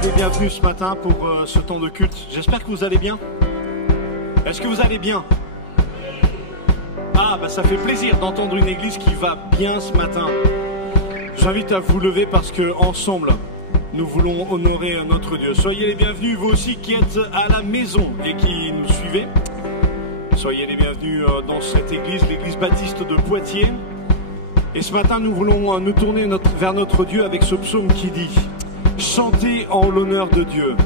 Soyez les bienvenus ce matin pour ce temps de culte. J'espère que vous allez bien. Est-ce que vous allez bien? Ah, ça fait plaisir d'entendre une église qui va bien ce matin. J'invite à vous lever parce que ensemble, nous voulons honorer notre Dieu. Soyez les bienvenus, vous aussi qui êtes à la maison et qui nous suivez. Soyez les bienvenus dans cette église, l'église baptiste de Poitiers. Et ce matin, nous voulons nous tourner vers notre Dieu avec ce psaume qui dit « Chantez en l'honneur de Dieu,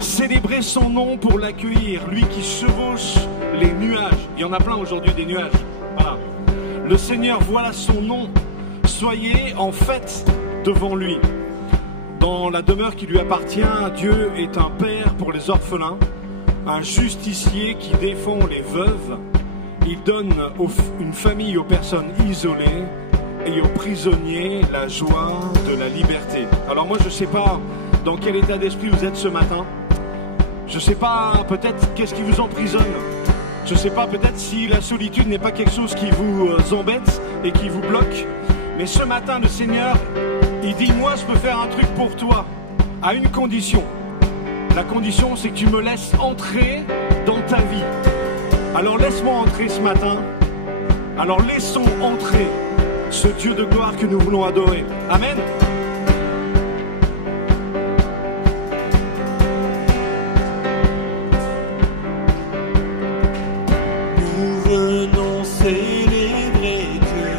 célébrez son nom pour l'accueillir, lui qui chevauche les nuages. » Il y en a plein aujourd'hui des nuages. Voilà. Le Seigneur, voilà son nom. Soyez en fête devant lui. Dans la demeure qui lui appartient, Dieu est un père pour les orphelins, un justicier qui défend les veuves. Il donne une famille aux personnes isolées et aux prisonniers la joie de la liberté. Alors moi, je ne sais pas dans quel état d'esprit vous êtes ce matin. Je ne sais pas peut-être qu'est-ce qui vous emprisonne. Je ne sais pas peut-être si la solitude n'est pas quelque chose qui vous embête et qui vous bloque. Mais ce matin, le Seigneur, il dit, moi, je peux faire un truc pour toi, à une condition. La condition, c'est que tu me laisses entrer dans ta vie. Alors laisse-moi entrer ce matin. Alors laissons entrer ce Dieu de gloire que nous voulons adorer. Amen. Nous venons célébrer Dieu,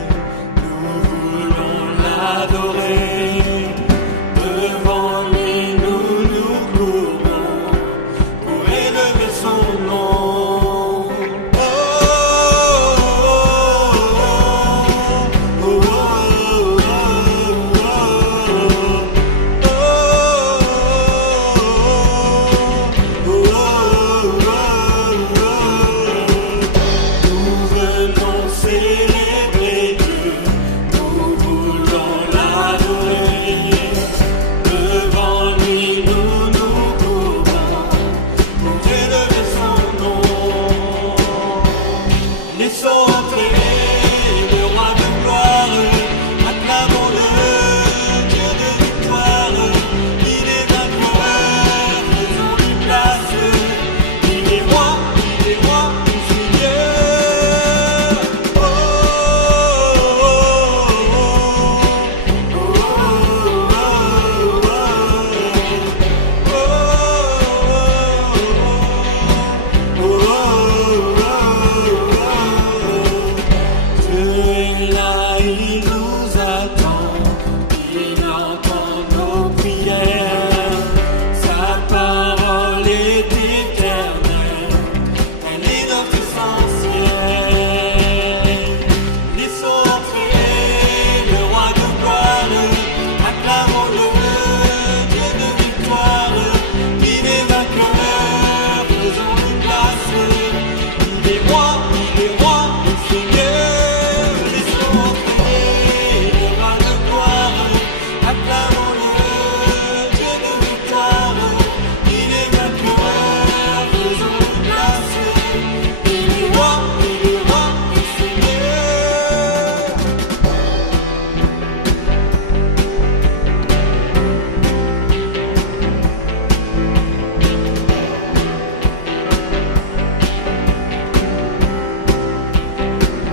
nous voulons l'adorer. Devant lui, nous nous courons pour élever son nom.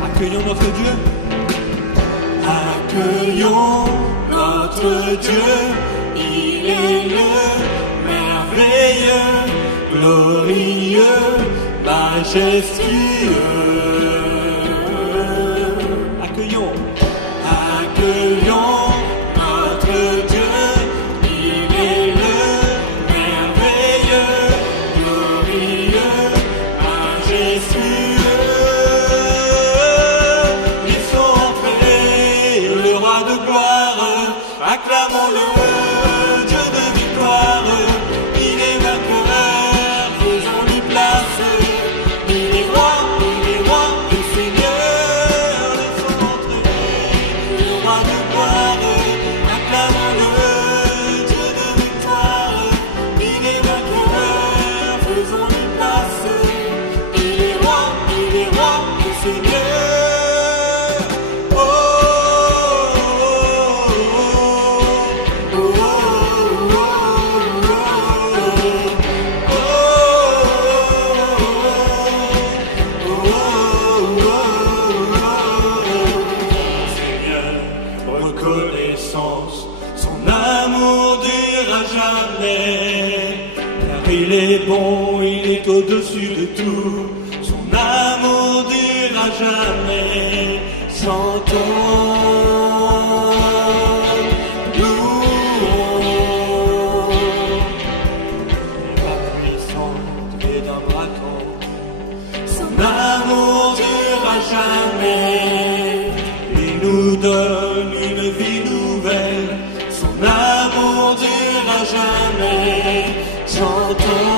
Accueillons notre Dieu. Accueillons notre Dieu. Il est le merveilleux, glorieux, majestueux. Accueillons. Accueillons notre Dieu. Il est le merveilleux, glorieux, majestueux. Acclamons-le, Dieu de victoire, il est vainqueur, faisons-lui place. Il est roi, le Seigneur, laissons entrer le roi de gloire. Acclamons-le, Dieu de victoire, il est vainqueur, faisons-lui place. Il est roi, le Seigneur. Oh, au-dessus de tout, son amour durera jamais. Chantons, louons la puissance et d'un bâton. Son amour durera jamais. Il nous donne une vie nouvelle. Son amour durera jamais. Chantons,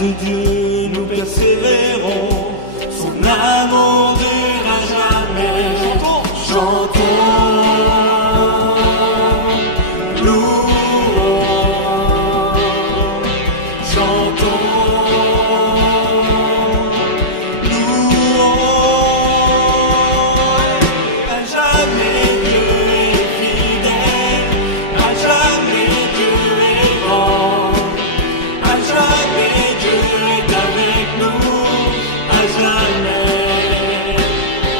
de Dieu, nous persévérons. Son amour durera jamais. Chantons, louons, chantons, louons. À jamais Dieu est fidèle. À jamais Dieu est grand. À jamais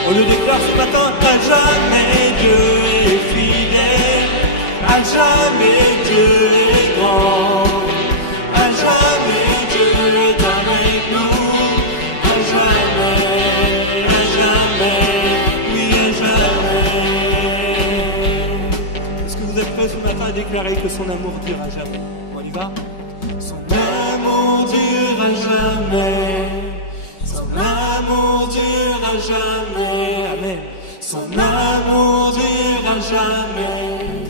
on le déclare ce matin, à jamais Dieu est fidèle, à jamais Dieu est grand, à jamais Dieu est avec nous, à jamais, oui à jamais. Est-ce que vous êtes prêts ce matin à déclarer que son amour durera jamais? On y va? Son amour durera jamais. Son amour durera jamais, amen. Son amour durera jamais.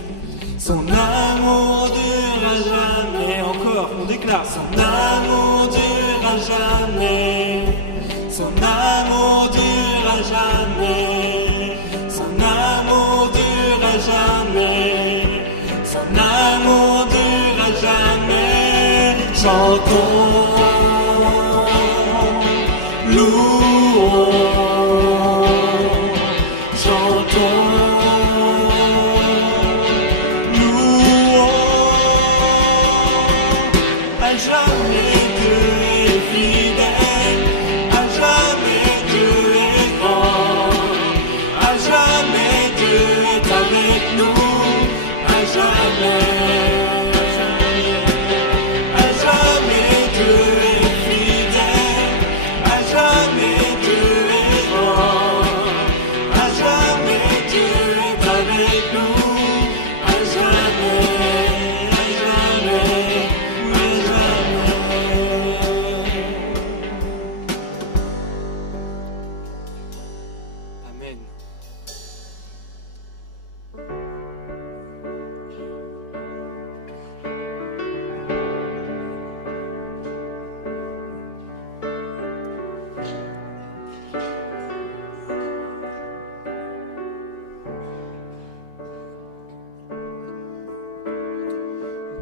Son amour durera jamais. Encore, on déclare. Son amour durera jamais. Son amour durera jamais. Son amour durera jamais. Son amour durera jamais. Chantons. Louons, chantons, louons, à jamais Dieu est fidèle, à jamais Dieu est grand, à jamais Dieu est avec nous, à jamais.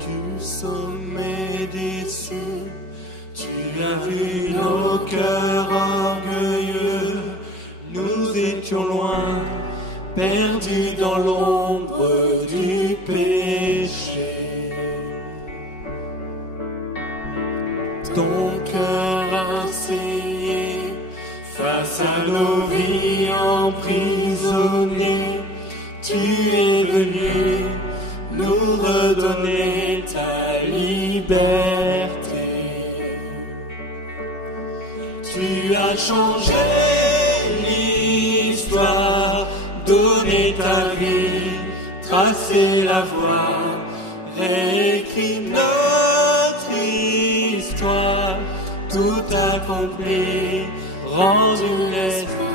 Du sommet des cieux, tu as vu nos cœurs orgueilleux. Nous étions loin, perdus dans l'ombre du péché. Ton cœur assailli face à nos vies emprisonnées, tu es venu nous redonner ta liberté. Tu as changé l'histoire, donné ta vie, tracé la voie, réécrit notre histoire, tout accompli, rendu l'espoir.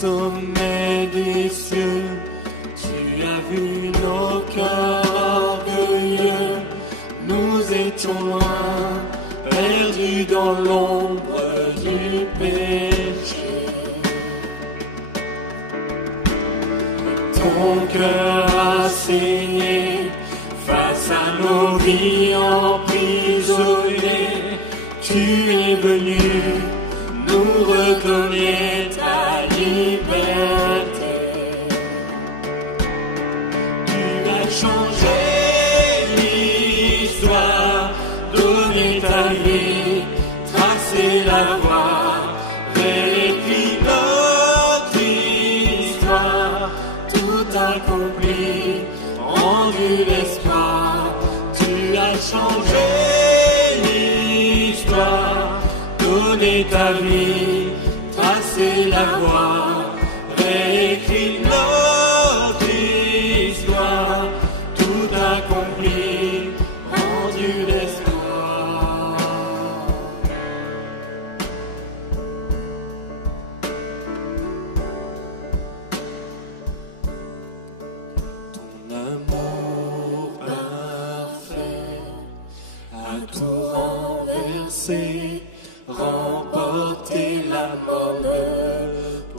sommet des cieux, tu as vu nos cœurs orgueilleux. Nous étions loin, perdus dans l'ombre du péché. Ton cœur a saigné face à nos vies emprisonnées. Tu es venu nous redonner ta liberté. Tu as changé l'histoire, donné ta vie, tracé la voie, réécrit notre histoire, tout accompli, rendu l'espoir. Tu as changé l'histoire, donné ta vie, tracé la voie, réécrit notre histoire, tout accompli, rendu l'espoir. Ton amour parfait a tout renversé, remporter la mort ne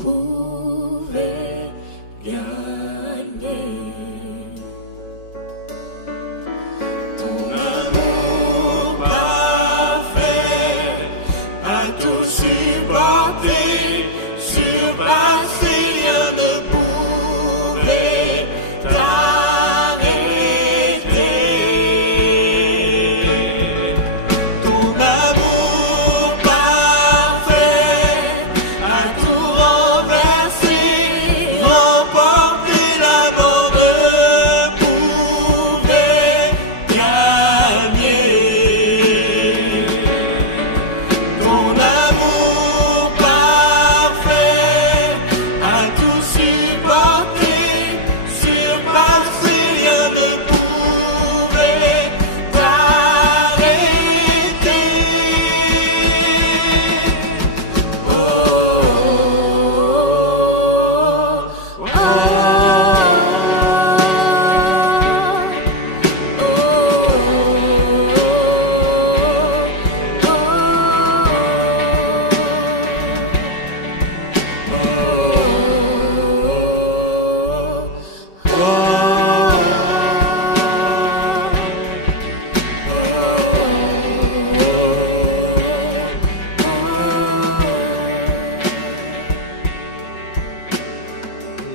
pouvait gagner. Ton amour parfait a tout supporté, surpassé, rien ne pouvait t'arrêter. Ton amour a tout renversé, remporté, la mort ne pouvait gagner. Ton amour parfait a tout supporté, surpassé, rien ne pouvait t'arrêter.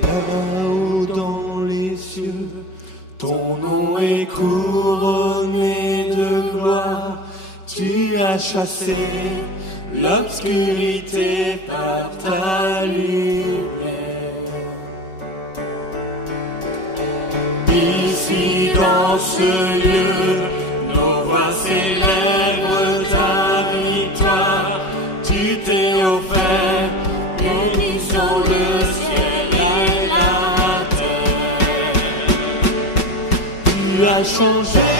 Là-haut dans les cieux, ton nom est couronné de gloire. Tu as chassé l'obscurité par ta lumière. Ici dans ce lieu, nos voix célèbrent ta victoire. Tu t'es offert, unis sur le ciel et la terre. Tu as changé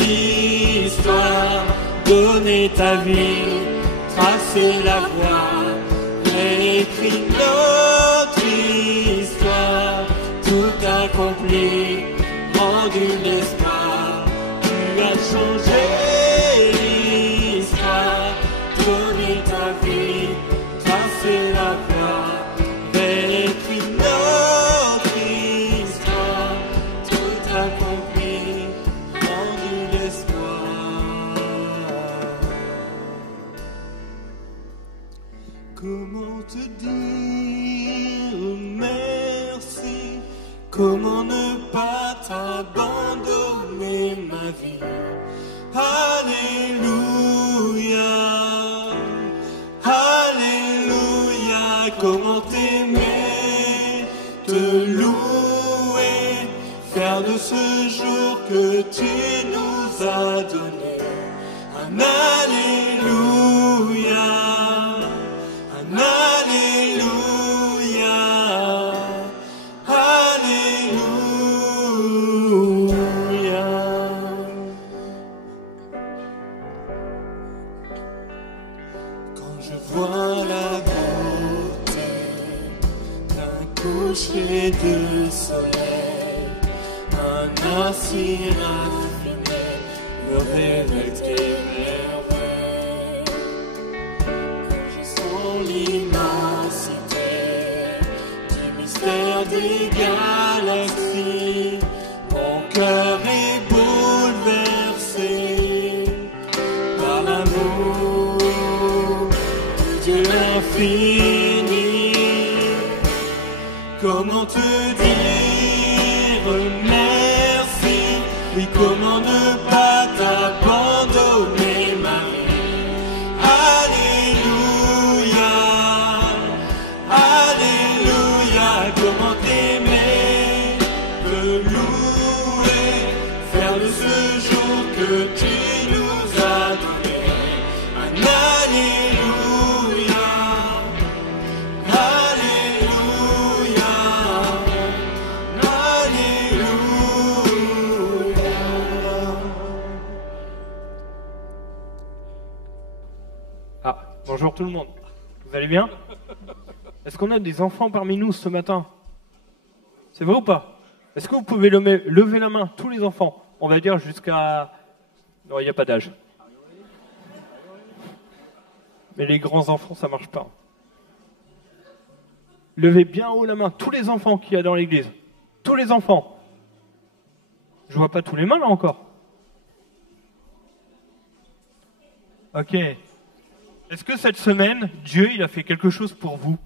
l'histoire, donné ta vie, tracé la voie, réécrit notre histoire, tout accompli, rendu l'espoir. Tu as changé l'histoire, donné ta vie, tracé la voie, réécrit notre histoire, tout accompli, rendu l'espoir. Comment te dire merci? Comment ne pas t'abandonner ma vie? Alléluia, Alléluia. Comment t'aimer, te louer, faire de ce jour que tu nous as donné un Alléluia. Alléluia, Alléluia. Quand je vois la beauté coucher de soleil, un assis raffiné me révèle tes merveilles. Quand je sens l'immensité du mystère des galaxies, mon cœur est bouleversé par l'amour de Dieu infini. Comment te dire merci? Oui, comment ne pas t'abandonner, Marie? Alléluia, Alléluia. Comment t'aimer, te louer, faire de ce jour que tu nous as donné un Alléluia, Alléluia, Alléluia. Ah, bonjour tout le monde. Vous allez bien? Est-ce qu'on a des enfants parmi nous ce matin? C'est vrai ou pas? Est-ce que vous pouvez lever la main, tous les enfants? On va dire jusqu'à... Non, il n'y a pas d'âge. Mais les grands enfants, ça marche pas. Levez bien haut la main, tous les enfants qu'il y a dans l'église. Tous les enfants. Je vois pas tous les mains là encore. Ok. Est-ce que cette semaine, Dieu, il a fait quelque chose pour vous?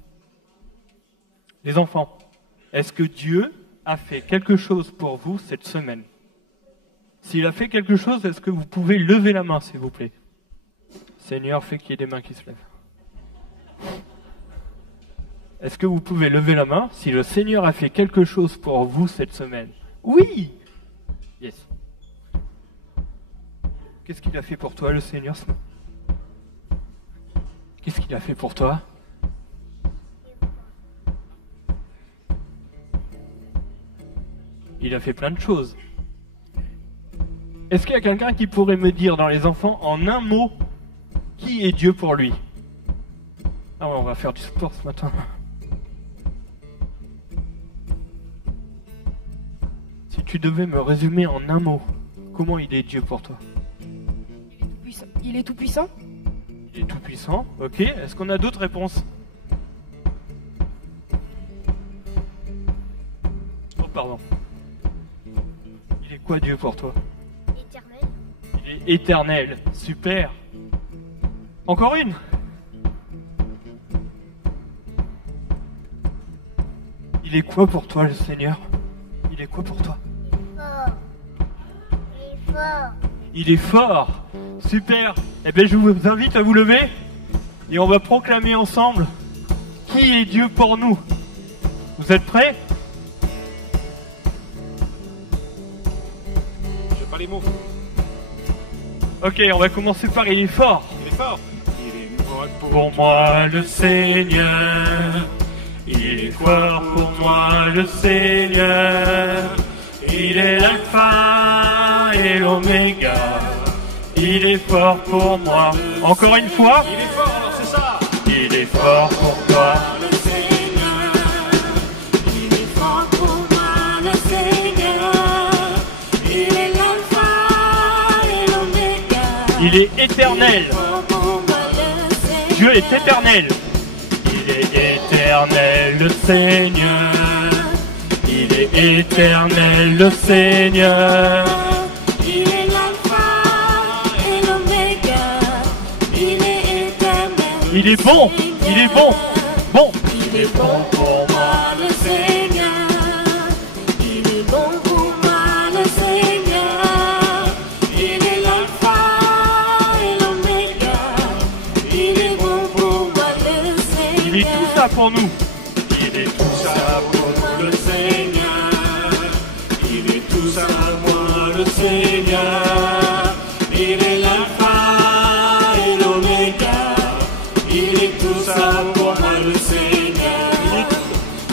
Les enfants, est-ce que Dieu a fait quelque chose pour vous cette semaine? S'il a fait quelque chose, est-ce que vous pouvez lever la main, s'il vous plaît? Seigneur, fais qu'il y ait des mains qui se lèvent. Est-ce que vous pouvez lever la main si le Seigneur a fait quelque chose pour vous cette semaine? Oui! Yes. Qu'est-ce qu'il a fait pour toi, le Seigneur? Qu'est-ce qu'il a fait pour toi? Il a fait plein de choses. Est-ce qu'il y a quelqu'un qui pourrait me dire dans les enfants, en un mot, qui est Dieu pour lui? Ah ouais, on va faire du sport ce matin. Si tu devais me résumer en un mot, comment il est Dieu pour toi? Il est tout puissant. Il est tout puissant, ok. Est-ce qu'on a d'autres réponses? Oh, pardon. Il est quoi Dieu pour toi? Éternel. Il est éternel, super. Encore une? Il est quoi pour toi, le Seigneur? Il est quoi pour toi? Il est fort. Il est fort. Super. Eh bien, je vous invite à vous lever et on va proclamer ensemble qui est Dieu pour nous. Vous êtes prêts? J'ai pas les mots. Ok, on va commencer par il est fort. Il est fort. Il est fort Pour moi, le Seigneur. Il est fort pour moi, le Seigneur. Il est l'alpha et l'oméga. Il est fort pour moi. Encore une fois. Il est fort, alors c'est ça. Il est fort pour toi. Le Seigneur, il est fort pour moi, le Seigneur. Il est l'alpha et l'oméga. Il est éternel. Fort pour moi, le Seigneur. Dieu est éternel. Il est éternel, le Seigneur. Il est éternel, le Seigneur. Il est l'alpha et l'oméga. Il est éternel. Il est bon. Il est bon. Bon. Il est bon pour moi, le Seigneur. Il est bon pour moi, le Seigneur. Il est l'alpha et l'oméga. Il est bon pour moi, le Seigneur. Il est tout ça pour nous. Il est tout ça pour moi, le Seigneur. Il est tout ça pour moi, le Seigneur. Il est l'alpha et l'oméga. Il est tout ça pour moi, le Seigneur.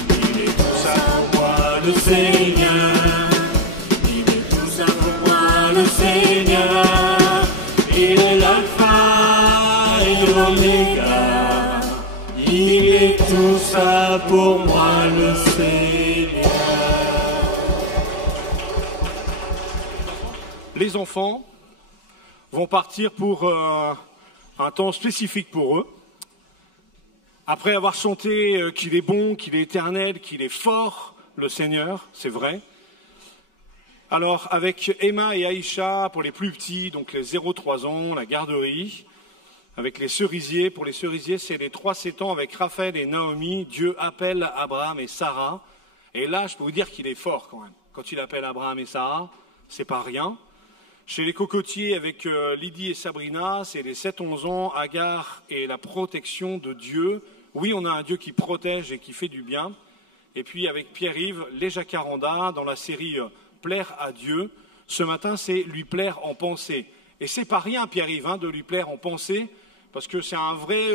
Il est tout ça pour moi, le Seigneur. Il est tout ça pour moi, le Seigneur. Il est l'alpha et l'oméga. Il Il est tout ça pour moi, le Seigneur. Les enfants vont partir pour un temps spécifique pour eux. Après avoir chanté qu'il est bon, qu'il est éternel, qu'il est fort, le Seigneur, c'est vrai. Alors, avec Emma et Aïcha, pour les plus petits, donc les 0-3 ans, la garderie, avec les cerisiers, pour les cerisiers, c'est les 3-7 ans avec Raphaël et Naomi, Dieu appelle Abraham et Sarah. Et là, je peux vous dire qu'il est fort quand même. Quand il appelle Abraham et Sarah, c'est pas rien. Chez les cocotiers, avec Lydie et Sabrina, c'est les 7-11 ans, Agar et la protection de Dieu. Oui, on a un Dieu qui protège et qui fait du bien. Et puis avec Pierre-Yves, les jacarandas, dans la série Plaire à Dieu. Ce matin, c'est lui plaire en pensée. Et c'est pas rien, Pierre-Yves, hein, de lui plaire en pensée, parce que c'est un vrai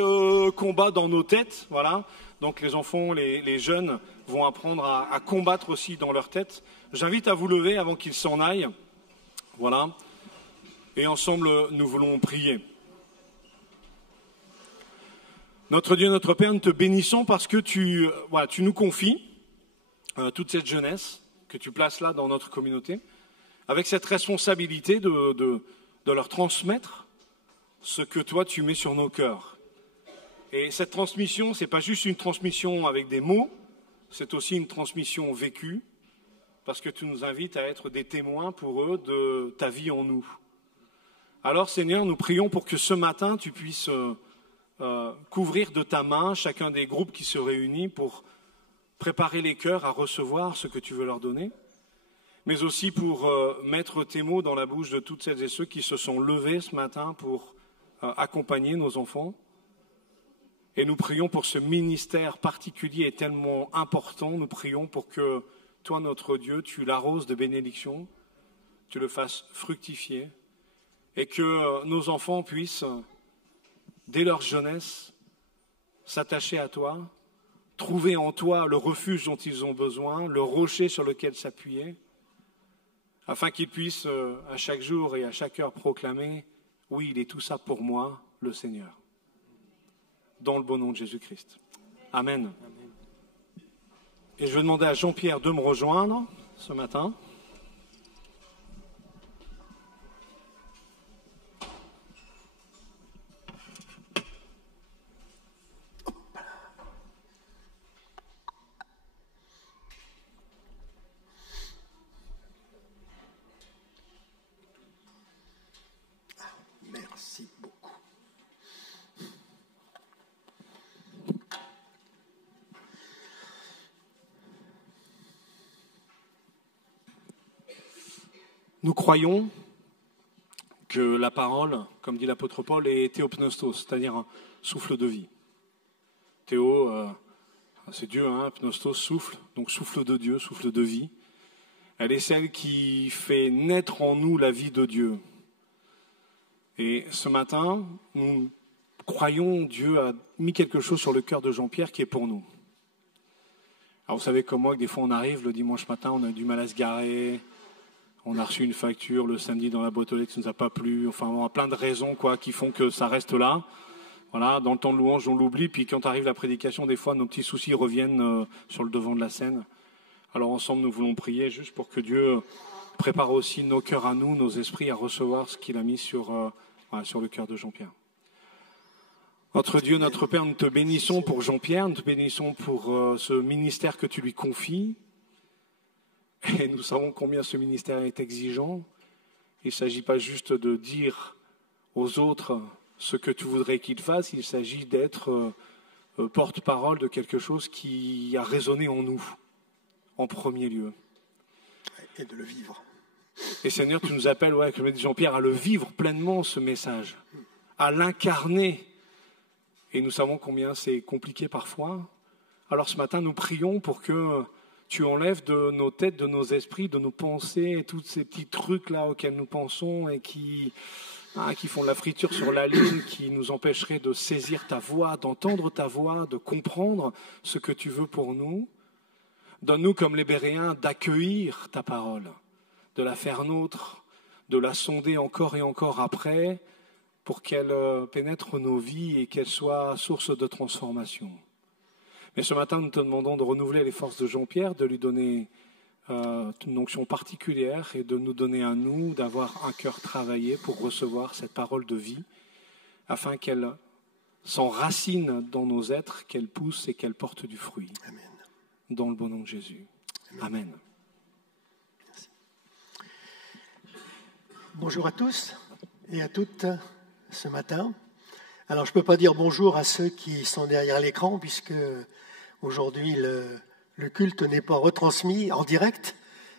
combat dans nos têtes, voilà. Donc les enfants, les jeunes vont apprendre à combattre aussi dans leur tête. J'invite à vous lever avant qu'ils s'en aillent, voilà. Et ensemble, nous voulons prier. Notre Dieu, notre Père, nous te bénissons parce que tu nous confies toute cette jeunesse que tu places là dans notre communauté, avec cette responsabilité de leur transmettre ce que toi tu mets sur nos cœurs. Et cette transmission, ce n'est pas juste une transmission avec des mots, c'est aussi une transmission vécue, parce que tu nous invites à être des témoins pour eux de ta vie en nous. Alors Seigneur, nous prions pour que ce matin tu puisses couvrir de ta main chacun des groupes qui se réunissent pour préparer les cœurs à recevoir ce que tu veux leur donner, mais aussi pour mettre tes mots dans la bouche de toutes celles et ceux qui se sont levés ce matin pour accompagner nos enfants. Et nous prions pour ce ministère particulier et tellement important. Nous prions pour que toi, notre Dieu, tu l'arroses de bénédictions, tu le fasses fructifier, et que nos enfants puissent, dès leur jeunesse, s'attacher à toi, trouver en toi le refuge dont ils ont besoin, le rocher sur lequel s'appuyer, afin qu'ils puissent à chaque jour et à chaque heure proclamer « Oui, il est tout ça pour moi, le Seigneur ». Dans le beau nom de Jésus-Christ. Amen. Et je vais demander à Jean-Pierre de me rejoindre ce matin. Merci beaucoup. Nous croyons que la parole, comme dit l'apôtre Paul, est théopneustos, c'est-à-dire un souffle de vie. Théo, c'est Dieu, hein, pneustos, souffle, donc souffle de Dieu, souffle de vie. Elle est celle qui fait naître en nous la vie de Dieu. Et ce matin, nous croyons Dieu a mis quelque chose sur le cœur de Jean-Pierre qui est pour nous. Alors vous savez comme moi que des fois on arrive le dimanche matin, on a du mal à se garer, on a reçu une facture le samedi dans la boîte aux lettres qui ne nous a pas plu, enfin on a plein de raisons qui font que ça reste là. Voilà, dans le temps de louange on l'oublie, puis quand arrive la prédication, des fois nos petits soucis reviennent sur le devant de la scène. Alors ensemble nous voulons prier juste pour que Dieu prépare aussi nos cœurs à nous, nos esprits à recevoir ce qu'il a mis sur le cœur de Jean-Pierre. Notre Dieu, notre Père, nous te bénissons pour Jean-Pierre, nous te bénissons pour ce ministère que tu lui confies. Et nous savons combien ce ministère est exigeant. Il ne s'agit pas juste de dire aux autres ce que tu voudrais qu'ils fassent, il s'agit d'être porte-parole de quelque chose qui a résonné en nous, en premier lieu. Et de le vivre. Et Seigneur, tu nous appelles, comme dit Jean-Pierre, à le vivre pleinement, ce message, à l'incarner. Et nous savons combien c'est compliqué parfois. Alors ce matin, nous prions pour que tu enlèves de nos têtes, de nos esprits, de nos pensées, tous ces petits trucs-là auxquels nous pensons et qui font de la friture sur la ligne, qui nous empêcheraient de saisir ta voix, d'entendre ta voix, de comprendre ce que tu veux pour nous. Donne-nous, comme les Béréens, d'accueillir ta parole, de la faire nôtre, de la sonder encore et encore après, pour qu'elle pénètre nos vies et qu'elle soit source de transformation. Mais ce matin, nous te demandons de renouveler les forces de Jean-Pierre, de lui donner une onction particulière et de nous donner à nous d'avoir un cœur travaillé pour recevoir cette parole de vie, afin qu'elle s'enracine dans nos êtres, qu'elle pousse et qu'elle porte du fruit. Amen. Dans le bon nom de Jésus. Amen. Merci. Bonjour à tous et à toutes ce matin. Alors, je ne peux pas dire bonjour à ceux qui sont derrière l'écran, puisque aujourd'hui, le culte n'est pas retransmis en direct,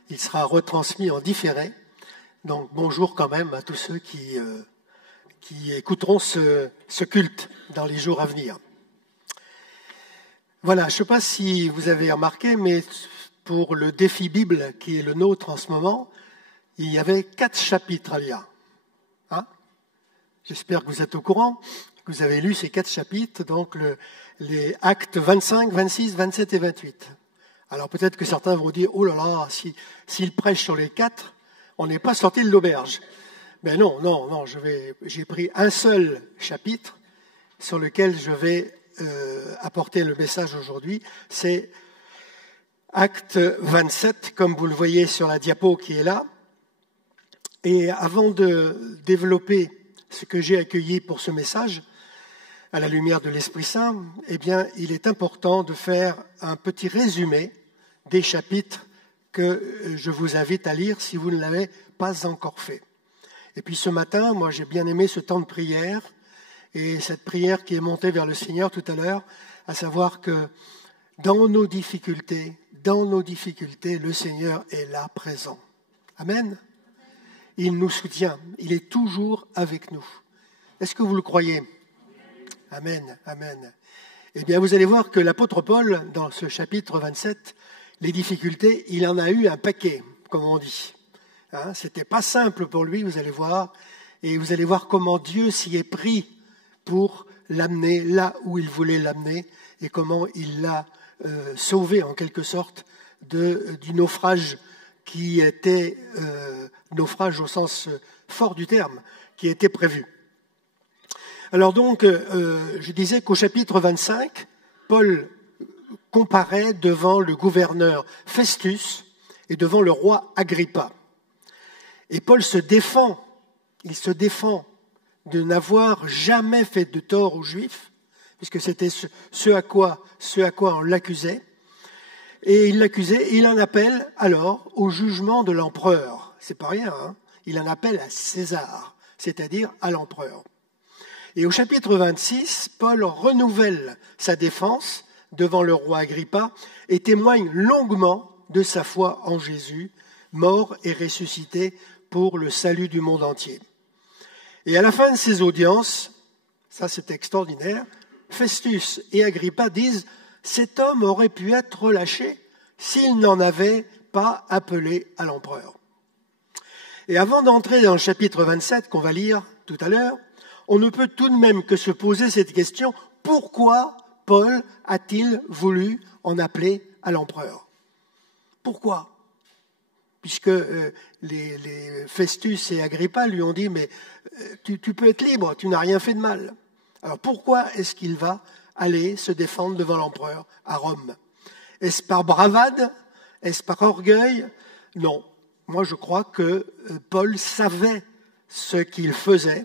il sera retransmis en différé. Donc, bonjour quand même à tous ceux qui écouteront ce culte dans les jours à venir. Voilà, je ne sais pas si vous avez remarqué, mais pour le défi Bible qui est le nôtre en ce moment, il y avait 4 chapitres à lire. Hein? J'espère que vous êtes au courant, que vous avez lu ces 4 chapitres, donc les actes 25, 26, 27 et 28. Alors peut-être que certains vont dire, oh là là, s'il prêche sur les 4, on n'est pas sorti de l'auberge. Mais non, j'ai pris un seul chapitre sur lequel je vais apporter le message aujourd'hui. C'est acte 27, comme vous le voyez sur la diapo qui est là. Et avant de développer ce que j'ai accueilli pour ce message, à la lumière de l'Esprit Saint, eh bien, il est important de faire un petit résumé des chapitres que je vous invite à lire si vous ne l'avez pas encore fait. Et puis ce matin, moi j'ai bien aimé ce temps de prière et cette prière qui est montée vers le Seigneur tout à l'heure, à savoir que dans nos difficultés, le Seigneur est là présent. Amen. Il nous soutient, il est toujours avec nous. Est-ce que vous le croyez ? Amen, amen. Eh bien, vous allez voir que l'apôtre Paul, dans ce chapitre 27, les difficultés, il en a eu un paquet, comme on dit. Hein, c'était pas simple pour lui, vous allez voir, et vous allez voir comment Dieu s'y est pris pour l'amener là où il voulait l'amener, et comment il l'a sauvé en quelque sorte du naufrage qui était naufrage au sens fort du terme, qui était prévu. Alors donc, je disais qu'au chapitre 25, Paul comparaît devant le gouverneur Festus et devant le roi Agrippa. Et Paul se défend de n'avoir jamais fait de tort aux Juifs, puisque c'était ce à quoi on l'accusait. Et il l'accusait, et il en appelle alors au jugement de l'empereur. C'est pas rien, hein. Il en appelle à César, c'est-à-dire à l'empereur. Et au chapitre 26, Paul renouvelle sa défense devant le roi Agrippa et témoigne longuement de sa foi en Jésus, mort et ressuscité pour le salut du monde entier. Et à la fin de ces audiences, ça c'est extraordinaire, Festus et Agrippa disent « Cet homme aurait pu être relâché s'il n'en avait pas appelé à l'empereur. » Et avant d'entrer dans le chapitre 27 qu'on va lire tout à l'heure, on ne peut tout de même que se poser cette question, pourquoi Paul a-t-il voulu en appeler à l'empereur? Pourquoi? Puisque les Festus et Agrippa lui ont dit, mais tu peux être libre, tu n'as rien fait de mal. Alors pourquoi est-ce qu'il va aller se défendre devant l'empereur à Rome? Est-ce par bravade? Est-ce par orgueil? Non. Moi, je crois que Paul savait ce qu'il faisait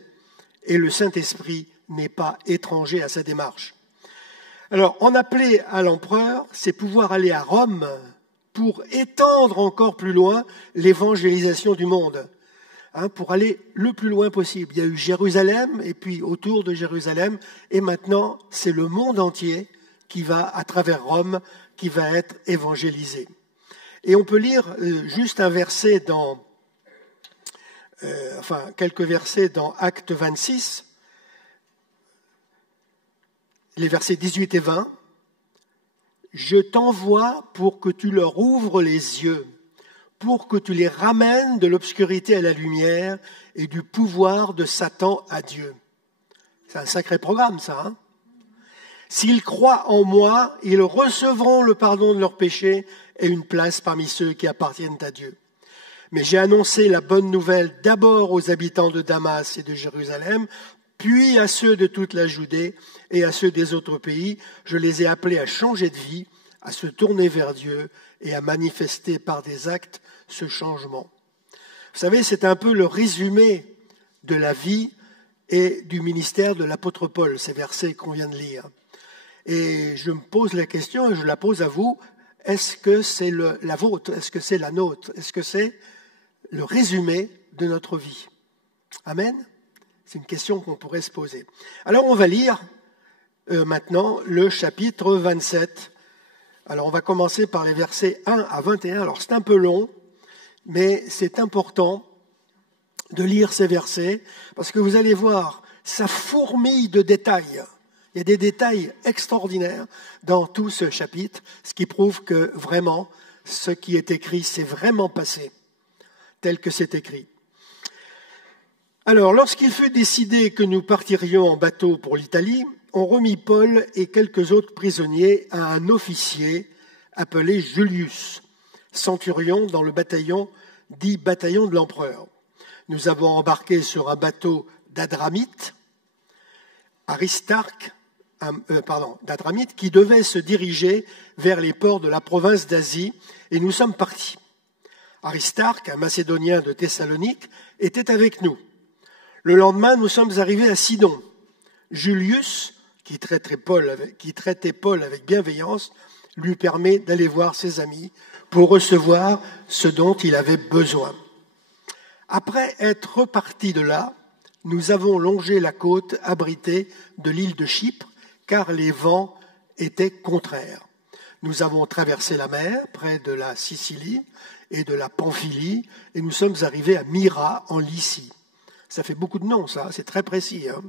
et le Saint-Esprit n'est pas étranger à sa démarche. Alors, en appeler à l'empereur, c'est pouvoir aller à Rome pour étendre encore plus loin l'évangélisation du monde, hein, pour aller le plus loin possible. Il y a eu Jérusalem, et puis autour de Jérusalem, et maintenant, c'est le monde entier qui va, à travers Rome, qui va être évangélisé. Et on peut lire juste un verset quelques versets dans Acte 26, les versets 18 et 20. « Je t'envoie pour que tu leur ouvres les yeux, pour que tu les ramènes de l'obscurité à la lumière et du pouvoir de Satan à Dieu. » C'est un sacré programme, ça. Hein? « S'ils croient en moi, ils recevront le pardon de leurs péchés et une place parmi ceux qui appartiennent à Dieu. Mais j'ai annoncé la bonne nouvelle d'abord aux habitants de Damas et de Jérusalem, Puis à ceux de toute la Judée et à ceux des autres pays, je les ai appelés à changer de vie, à se tourner vers Dieu et à manifester par des actes ce changement. Vous savez, c'est un peu le résumé de la vie et du ministère de l'apôtre Paul, ces versets qu'on vient de lire. Et je me pose la question, et je la pose à vous, est-ce que c'est la vôtre? Est-ce que c'est la nôtre? Est-ce que c'est le résumé de notre vie? Amen? C'est une question qu'on pourrait se poser. Alors on va lire maintenant le chapitre 27. Alors on va commencer par les versets 1 à 21. Alors c'est un peu long, mais c'est important de lire ces versets, parce que vous allez voir, ça fourmille de détails. Il y a des détails extraordinaires dans tout ce chapitre, ce qui prouve que vraiment, ce qui est écrit s'est vraiment passé, tel que c'est écrit. Alors, lorsqu'il fut décidé que nous partirions en bateau pour l'Italie, on remit Paul et quelques autres prisonniers à un officier appelé Julius, centurion dans le bataillon, dit bataillon de l'empereur. Nous avons embarqué sur un bateau d'Adramite, d'Adramite, qui devait se diriger vers les ports de la province d'Asie, et nous sommes partis. Aristarque, un Macédonien de Thessalonique, était avec nous. Le lendemain, nous sommes arrivés à Sidon. Julius, qui traitait Paul avec bienveillance, lui permet d'aller voir ses amis pour recevoir ce dont il avait besoin. Après être repartis de là, nous avons longé la côte abritée de l'île de Chypre, car les vents étaient contraires. Nous avons traversé la mer près de la Sicilie et de la Pamphylie, et nous sommes arrivés à Myra, en Lycie. Ça fait beaucoup de noms, ça, c'est très précis. Hein.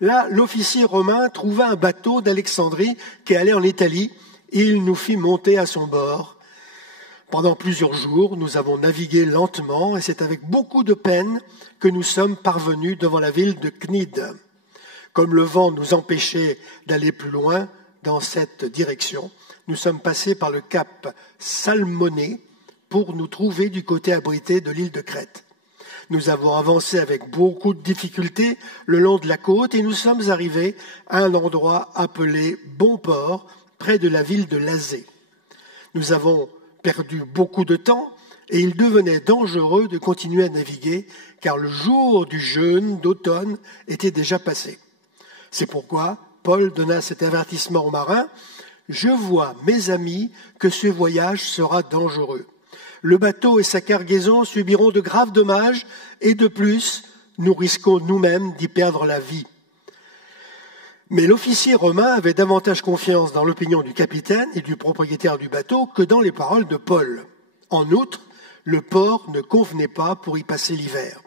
Là, l'officier romain trouva un bateau d'Alexandrie qui allait en Italie, et il nous fit monter à son bord. Pendant plusieurs jours, nous avons navigué lentement, et c'est avec beaucoup de peine que nous sommes parvenus devant la ville de Cnide. Comme le vent nous empêchait d'aller plus loin dans cette direction, nous sommes passés par le cap Salmoné pour nous trouver du côté abrité de l'île de Crète. Nous avons avancé avec beaucoup de difficultés le long de la côte et nous sommes arrivés à un endroit appelé Bon-Port, près de la ville de Lazée. Nous avons perdu beaucoup de temps et il devenait dangereux de continuer à naviguer car le jour du jeûne d'automne était déjà passé. C'est pourquoi Paul donna cet avertissement aux marins. « Je vois, mes amis, que ce voyage sera dangereux. Le bateau et sa cargaison subiront de graves dommages et de plus, nous risquons nous-mêmes d'y perdre la vie. » Mais l'officier romain avait davantage confiance dans l'opinion du capitaine et du propriétaire du bateau que dans les paroles de Paul. En outre, le port ne convenait pas pour y passer l'hiver.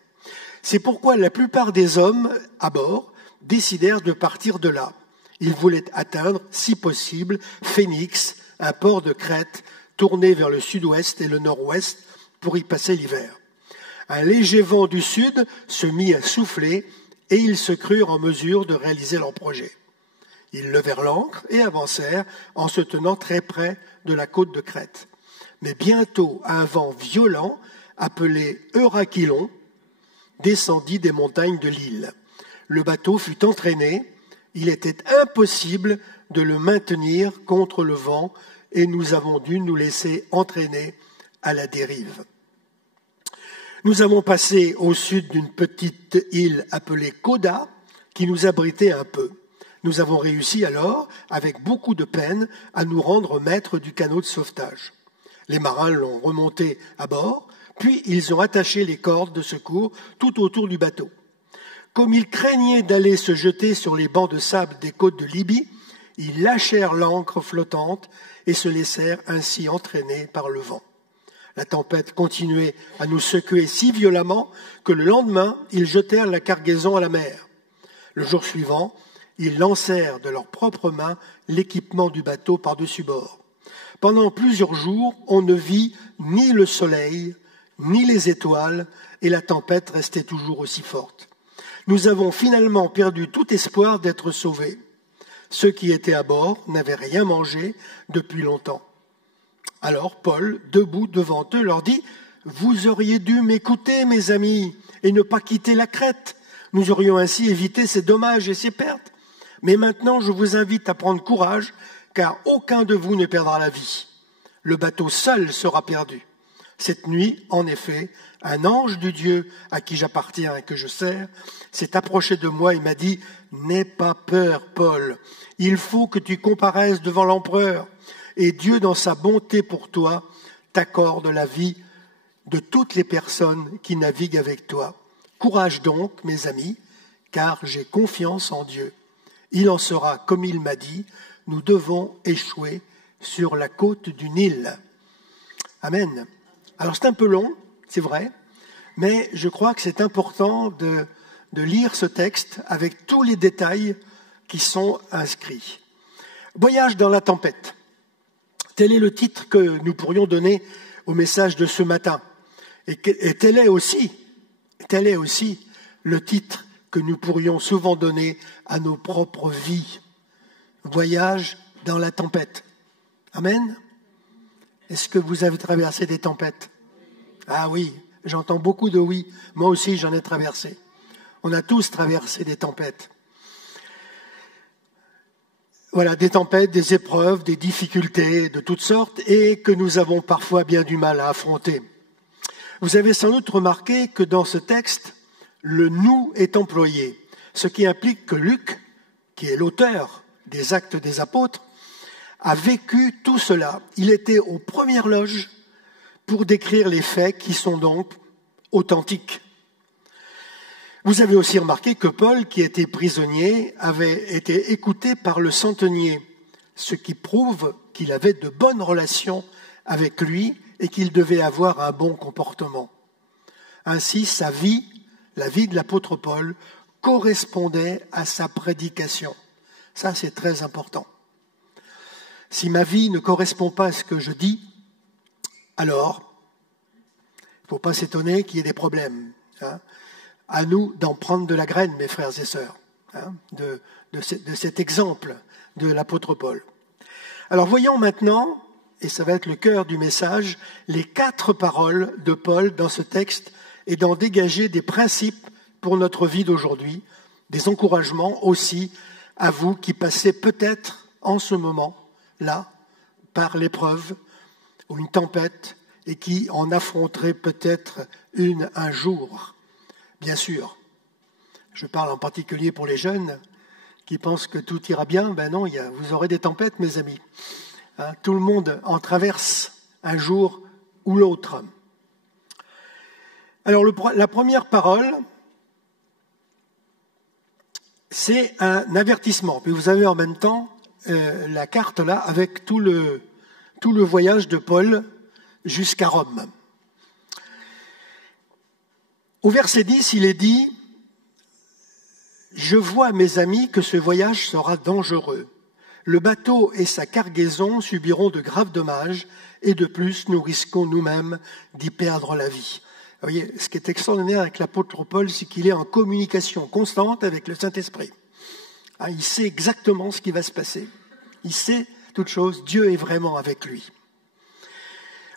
C'est pourquoi la plupart des hommes à bord décidèrent de partir de là. Ils voulaient atteindre, si possible, Phénix, un port de Crète, tourné vers le sud-ouest et le nord-ouest pour y passer l'hiver. Un léger vent du sud se mit à souffler et ils se crurent en mesure de réaliser leur projet. Ils levèrent l'ancre et avancèrent en se tenant très près de la côte de Crète. Mais bientôt, un vent violent, appelé Eurachylon, descendit des montagnes de l'île. Le bateau fut entraîné, il était impossible de le maintenir contre le vent et nous avons dû nous laisser entraîner à la dérive. Nous avons passé au sud d'une petite île appelée Coda qui nous abritait un peu. Nous avons réussi alors, avec beaucoup de peine, à nous rendre maîtres du canot de sauvetage. Les marins l'ont remonté à bord, puis ils ont attaché les cordes de secours tout autour du bateau. Comme ils craignaient d'aller se jeter sur les bancs de sable des côtes de Libye, ils lâchèrent l'ancre flottante et se laissèrent ainsi entraîner par le vent. La tempête continuait à nous secouer si violemment que le lendemain, ils jetèrent la cargaison à la mer. Le jour suivant, ils lancèrent de leurs propres mains l'équipement du bateau par-dessus bord. Pendant plusieurs jours, on ne vit ni le soleil, ni les étoiles, et la tempête restait toujours aussi forte. Nous avons finalement perdu tout espoir d'être sauvés. Ceux qui étaient à bord n'avaient rien mangé depuis longtemps. Alors Paul, debout devant eux, leur dit « Vous auriez dû m'écouter, mes amis, et ne pas quitter la Crète. Nous aurions ainsi évité ces dommages et ces pertes. Mais maintenant, je vous invite à prendre courage, car aucun de vous ne perdra la vie. Le bateau seul sera perdu. Cette nuit, en effet, un ange de Dieu à qui j'appartiens et que je sers s'est approché de moi et m'a dit « N'aie pas peur, Paul. Il faut que tu comparaisses devant l'empereur. Et Dieu, dans sa bonté pour toi, t'accorde la vie de toutes les personnes qui naviguent avec toi. Courage donc, mes amis, car j'ai confiance en Dieu. Il en sera comme il m'a dit, nous devons échouer sur la côte du Nil. » Amen. Alors c'est un peu long, c'est vrai, mais je crois que c'est important de lire ce texte avec tous les détails qui sont inscrits. Voyage dans la tempête. Tel est le titre que nous pourrions donner au message de ce matin. Et tel est aussi le titre que nous pourrions souvent donner à nos propres vies. Voyage dans la tempête. Amen. Est-ce que vous avez traversé des tempêtes? Ah oui, j'entends beaucoup de oui. Moi aussi, j'en ai traversé. On a tous traversé des tempêtes. Voilà, des tempêtes, des épreuves, des difficultés de toutes sortes et que nous avons parfois bien du mal à affronter. Vous avez sans doute remarqué que dans ce texte, le « nous » est employé, ce qui implique que Luc, qui est l'auteur des Actes des Apôtres, a vécu tout cela. Il était aux premières loges pour décrire les faits qui sont donc authentiques. Vous avez aussi remarqué que Paul, qui était prisonnier, avait été écouté par le centenier, ce qui prouve qu'il avait de bonnes relations avec lui et qu'il devait avoir un bon comportement. Ainsi, sa vie, la vie de l'apôtre Paul, correspondait à sa prédication. Ça, c'est très important. Si ma vie ne correspond pas à ce que je dis, alors, il ne faut pas s'étonner qu'il y ait des problèmes. À nous d'en prendre de la graine, mes frères et sœurs, de cet exemple de l'apôtre Paul. Alors voyons maintenant, et ça va être le cœur du message, les 4 paroles de Paul dans ce texte et d'en dégager des principes pour notre vie d'aujourd'hui, des encouragements aussi à vous qui passez peut-être en ce moment-là par l'épreuve ou une tempête et qui en affronterez peut-être une un jour. Bien sûr, je parle en particulier pour les jeunes qui pensent que tout ira bien. Ben non, vous aurez des tempêtes, mes amis. Tout le monde en traverse un jour ou l'autre. Alors, la première parole, c'est un avertissement. Puis vous avez en même temps la carte là avec tout le voyage de Paul jusqu'à Rome. Au verset 10, il est dit « Je vois, mes amis, que ce voyage sera dangereux. Le bateau et sa cargaison subiront de graves dommages et de plus, nous risquons nous-mêmes d'y perdre la vie. » Vous voyez, ce qui est extraordinaire avec l'apôtre Paul, c'est qu'il est en communication constante avec le Saint-Esprit. Il sait exactement ce qui va se passer. Il sait toute chose. Dieu est vraiment avec lui.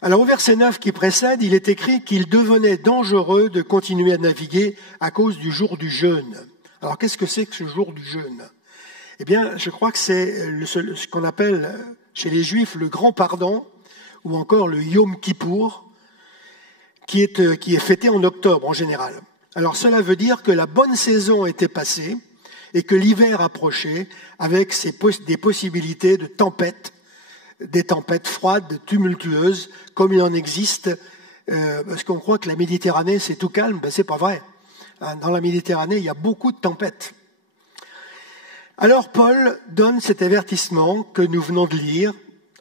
Alors au verset 9 qui précède, il est écrit qu'il devenait dangereux de continuer à naviguer à cause du jour du jeûne. Alors qu'est-ce que c'est que ce jour du jeûne? Eh bien, je crois que c'est ce qu'on appelle chez les Juifs le grand pardon, ou encore le Yom Kippour, qui est fêté en octobre en général. Alors cela veut dire que la bonne saison était passée et que l'hiver approchait avec des possibilités de tempêtes, des tempêtes froides, tumultueuses, comme il en existe, parce qu'on croit que la Méditerranée c'est tout calme, ben c'est pas vrai. Dans la Méditerranée, il y a beaucoup de tempêtes. Alors Paul donne cet avertissement que nous venons de lire.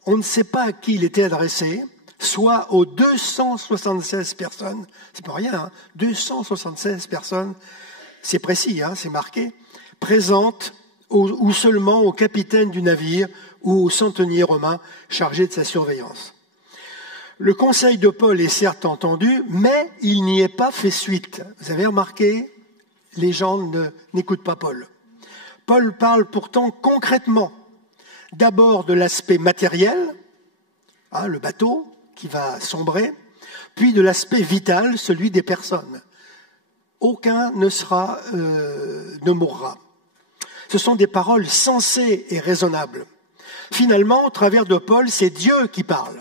On ne sait pas à qui il était adressé, soit aux 276 personnes, c'est pas rien, 276 personnes, c'est précis, c'est marqué, présentes ou seulement au capitaine du navire ou au centenier romain chargé de sa surveillance. Le conseil de Paul est certes entendu, mais il n'y est pas fait suite. Vous avez remarqué, les gens n'écoutent pas Paul. Paul parle pourtant concrètement, d'abord de l'aspect matériel, le bateau qui va sombrer, puis de l'aspect vital, celui des personnes. aucun ne mourra. Ce sont des paroles sensées et raisonnables. Finalement, au travers de Paul, c'est Dieu qui parle.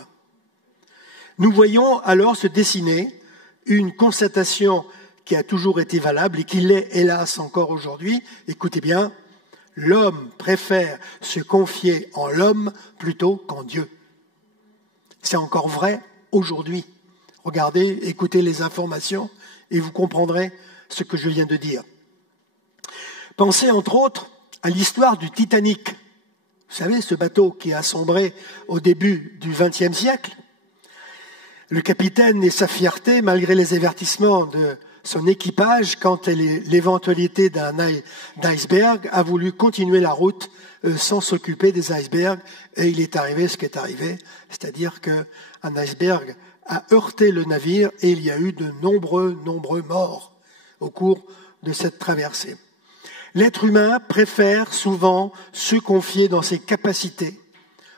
Nous voyons alors se dessiner une constatation qui a toujours été valable et qui l'est hélas encore aujourd'hui. Écoutez bien, l'homme préfère se confier en l'homme plutôt qu'en Dieu. C'est encore vrai aujourd'hui. Regardez, écoutez les informations et vous comprendrez ce que je viens de dire. Pensez entre autres à l'histoire du Titanic. Vous savez, ce bateau qui a sombré au début du XXe siècle. Le capitaine et sa fierté, malgré les avertissements de son équipage, quant à l'éventualité d'un iceberg, a voulu continuer la route sans s'occuper des icebergs. Et il est arrivé ce qui est arrivé, c'est-à-dire qu'un iceberg a heurté le navire et il y a eu de nombreux morts au cours de cette traversée. L'être humain préfère souvent se confier dans ses capacités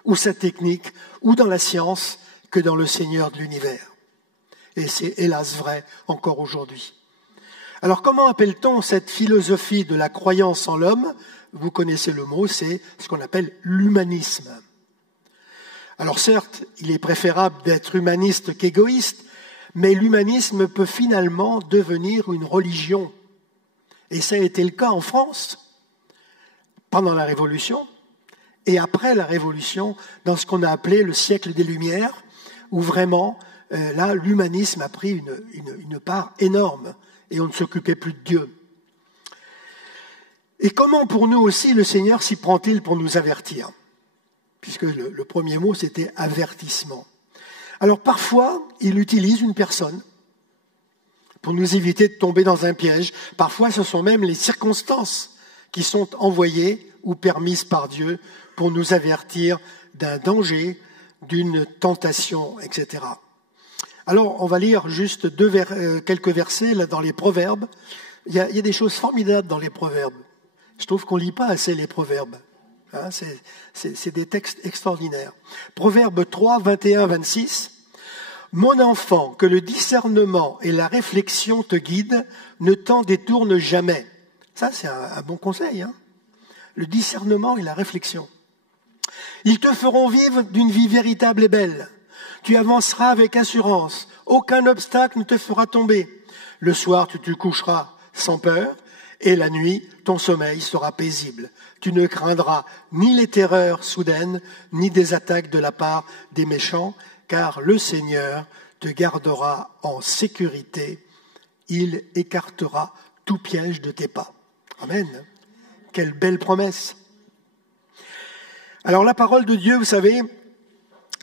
ou sa technique ou dans la science que dans le Seigneur de l'univers. Et c'est hélas vrai encore aujourd'hui. Alors comment appelle-t-on cette philosophie de la croyance en l'homme? Vous connaissez le mot, c'est ce qu'on appelle l'humanisme. Alors certes, il est préférable d'être humaniste qu'égoïste, mais l'humanisme peut finalement devenir une religion. Et ça a été le cas en France, pendant la Révolution, et après la Révolution, dans ce qu'on a appelé le siècle des Lumières, où vraiment, là, l'humanisme a pris une part énorme, et on ne s'occupait plus de Dieu. Et comment pour nous aussi le Seigneur s'y prend-il pour nous avertir? Puisque le premier mot, c'était avertissement. Alors parfois, il utilise une personne pour nous éviter de tomber dans un piège. Parfois, ce sont même les circonstances qui sont envoyées ou permises par Dieu pour nous avertir d'un danger, d'une tentation, etc. Alors, on va lire juste quelques versets là, dans les Proverbes. Il y a des choses formidables dans les Proverbes. Je trouve qu'on ne lit pas assez les Proverbes. Hein, c'est des textes extraordinaires. Proverbe 3, 21, 26. « Mon enfant, que le discernement et la réflexion te guident, ne t'en détourne jamais. » Ça, c'est un bon conseil. Hein, le discernement et la réflexion. « Ils te feront vivre d'une vie véritable et belle. Tu avanceras avec assurance. Aucun obstacle ne te fera tomber. Le soir, tu te coucheras sans peur. Et la nuit, ton sommeil sera paisible. Tu ne craindras ni les terreurs soudaines, ni des attaques de la part des méchants, car le Seigneur te gardera en sécurité. Il écartera tout piège de tes pas. » Amen. Quelle belle promesse. Alors la parole de Dieu, vous savez,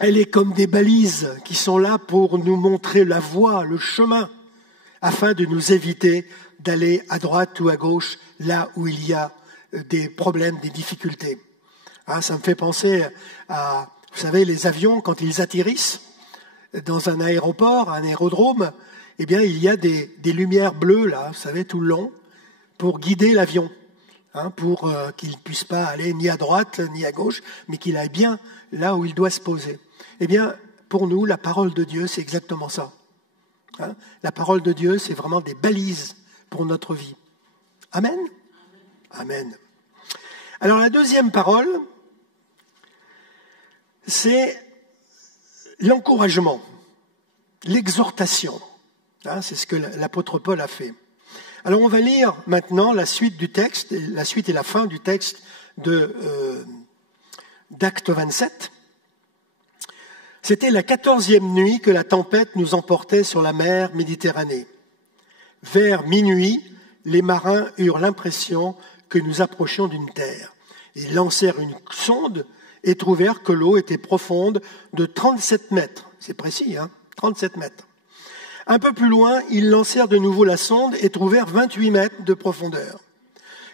elle est comme des balises qui sont là pour nous montrer la voie, le chemin, afin de nous éviter d'aller à droite ou à gauche, là où il y a des problèmes, des difficultés. Hein, ça me fait penser à, vous savez, les avions, quand ils atterrissent dans un aéroport, un aérodrome, eh bien, il y a des lumières bleues, là, vous savez, tout le long, pour guider l'avion, hein, pour qu'il ne puisse pas aller ni à droite ni à gauche, mais qu'il aille bien là où il doit se poser. Eh bien, pour nous, la parole de Dieu, c'est exactement ça. Hein, la parole de Dieu, c'est vraiment des balises pour notre vie. Amen? Amen. Alors la deuxième parole, c'est l'encouragement, l'exhortation. Hein, c'est ce que l'apôtre Paul a fait. Alors on va lire maintenant la suite du texte, la suite et la fin du texte d'Acte 27. C'était la 14e nuit que la tempête nous emportait sur la mer Méditerranée. Vers minuit, les marins eurent l'impression que nous approchions d'une terre. Ils lancèrent une sonde et trouvèrent que l'eau était profonde de 37 mètres. C'est précis, hein, 37 mètres. Un peu plus loin, ils lancèrent de nouveau la sonde et trouvèrent 28 mètres de profondeur.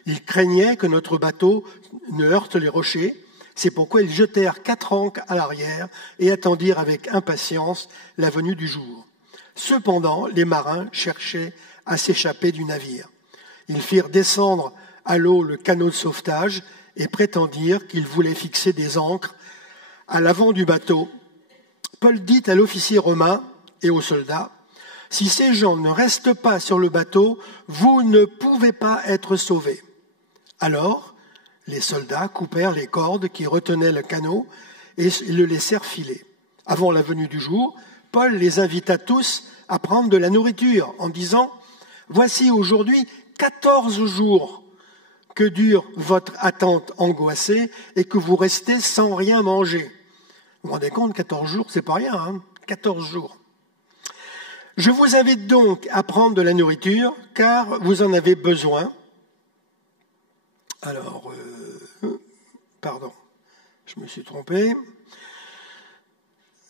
Ils craignaient que notre bateau ne heurte les rochers. C'est pourquoi ils jetèrent 4 ancres à l'arrière et attendirent avec impatience la venue du jour. Cependant, les marins cherchaient à s'échapper du navire. Ils firent descendre à l'eau le canot de sauvetage et prétendirent qu'ils voulaient fixer des ancres à l'avant du bateau. Paul dit à l'officier romain et aux soldats, Si ces gens ne restent pas sur le bateau, vous ne pouvez pas être sauvés. » Alors, les soldats coupèrent les cordes qui retenaient le canot et le laissèrent filer. Avant la venue du jour, Paul les invita tous à prendre de la nourriture en disant « Voici aujourd'hui 14 jours que dure votre attente angoissée et que vous restez sans rien manger. » Vous vous rendez compte, 14 jours, c'est pas rien, hein, 14 jours. « Je vous invite donc à prendre de la nourriture, car vous en avez besoin. » Alors, pardon, je me suis trompé.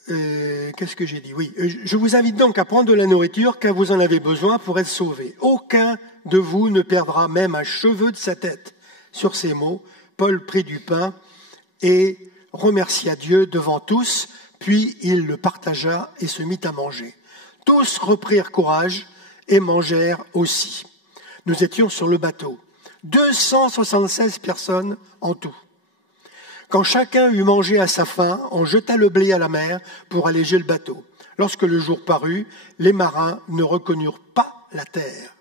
Qu'est-ce que j'ai dit? Oui, je vous invite donc à prendre de la nourriture, car vous en avez besoin pour être sauvés. Aucun de vous ne perdra même un cheveu de sa tête. Sur ces mots, Paul prit du pain et remercia Dieu devant tous, puis il le partagea et se mit à manger. Tous reprirent courage et mangèrent aussi. Nous étions sur le bateau, 276 personnes en tout. Quand chacun eut mangé à sa faim, on jeta le blé à la mer pour alléger le bateau. Lorsque le jour parut, les marins ne reconnurent pas la terre.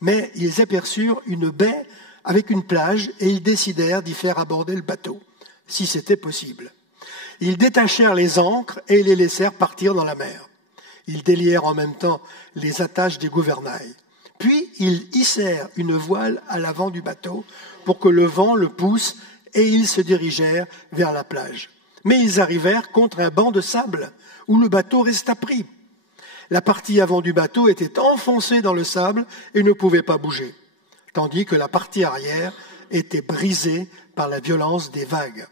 Mais ils aperçurent une baie avec une plage et ils décidèrent d'y faire aborder le bateau, si c'était possible. Ils détachèrent les ancres et les laissèrent partir dans la mer. Ils délièrent en même temps les attaches des gouvernails. Puis ils hissèrent une voile à l'avant du bateau pour que le vent le pousse et ils se dirigèrent vers la plage. Mais ils arrivèrent contre un banc de sable où le bateau resta pris. La partie avant du bateau était enfoncée dans le sable et ne pouvait pas bouger, tandis que la partie arrière était brisée par la violence des vagues.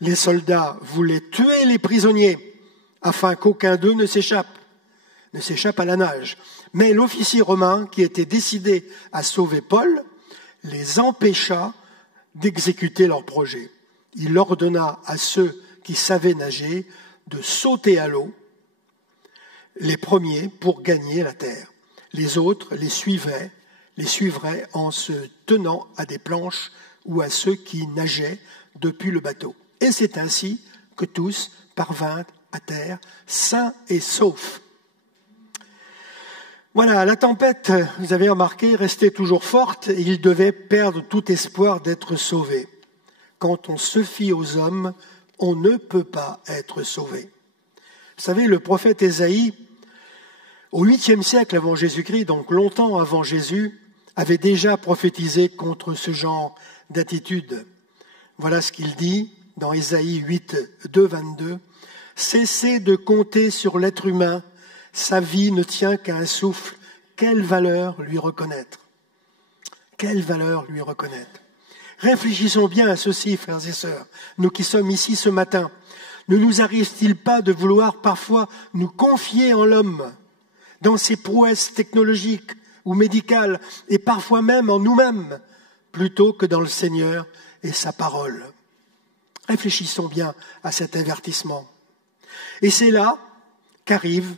Les soldats voulaient tuer les prisonniers afin qu'aucun d'eux ne s'échappe à la nage. Mais l'officier romain, qui était décidé à sauver Paul, les empêcha d'exécuter leur projet. Il ordonna à ceux qui savaient nager de sauter à l'eau, les premiers pour gagner la terre. Les autres les suivraient en se tenant à des planches ou à ceux qui nageaient depuis le bateau. Et c'est ainsi que tous parvinrent à terre, sains et saufs. Voilà, la tempête, vous avez remarqué, restait toujours forte et ils devaient perdre tout espoir d'être sauvés. Quand on se fie aux hommes, on ne peut pas être sauvé. Vous savez, le prophète Ésaïe, au 8e siècle avant Jésus-Christ, donc longtemps avant Jésus, avait déjà prophétisé contre ce genre d'attitude. Voilà ce qu'il dit dans Ésaïe 8, 2, 22. « Cessez de compter sur l'être humain, sa vie ne tient qu'à un souffle. Quelle valeur lui reconnaître? Quelle valeur lui reconnaître? Réfléchissons bien à ceci, frères et sœurs, nous qui sommes ici ce matin. Ne nous arrive-t-il pas de vouloir parfois nous confier en l'homme, dans ses prouesses technologiques ou médicales, et parfois même en nous-mêmes, plutôt que dans le Seigneur et sa parole? Réfléchissons bien à cet avertissement. Et c'est là qu'arrive,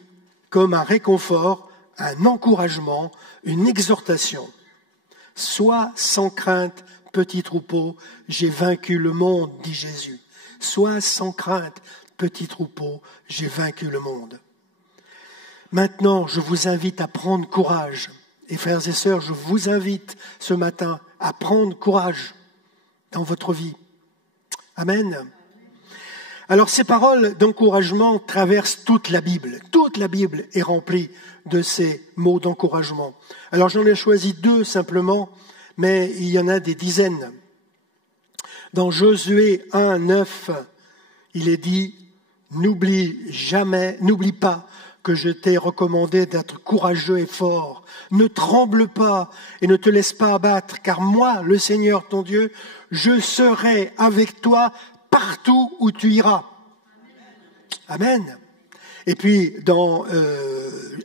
comme un réconfort, un encouragement, une exhortation. « Sois sans crainte, petit troupeau, j'ai vaincu le monde, dit Jésus. Sois sans crainte, petit troupeau, j'ai vaincu le monde. » Maintenant, je vous invite à prendre courage. Et frères et sœurs, je vous invite ce matin à prendre courage dans votre vie. Amen. Alors ces paroles d'encouragement traversent toute la Bible. Toute la Bible est remplie de ces mots d'encouragement. Alors j'en ai choisi 2 simplement, mais il y en a des dizaines. Dans Josué 1, 9, il est dit « N'oublie pas que je t'ai recommandé d'être courageux et fort. Ne tremble pas et ne te laisse pas abattre, car moi, le Seigneur ton Dieu, je serai avec toi partout où tu iras. » Amen. Et puis dans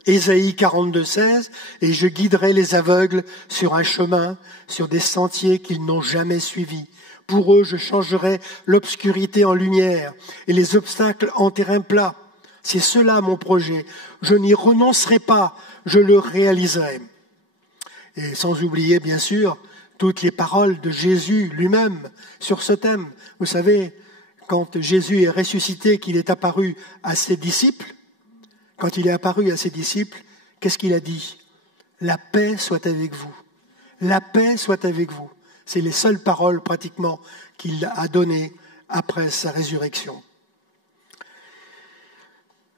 Ésaïe 42, 16, « Et je guiderai les aveugles sur un chemin, sur des sentiers qu'ils n'ont jamais suivis. Pour eux, je changerai l'obscurité en lumière et les obstacles en terrain plat. C'est cela mon projet. Je n'y renoncerai pas, je le réaliserai. » Et sans oublier, bien sûr, toutes les paroles de Jésus lui-même sur ce thème. Vous savez, quand Jésus est ressuscité, qu'il est apparu à ses disciples, qu'est-ce qu'il a dit? La paix soit avec vous. La paix soit avec vous. C'est les seules paroles pratiquement qu'il a données après sa résurrection.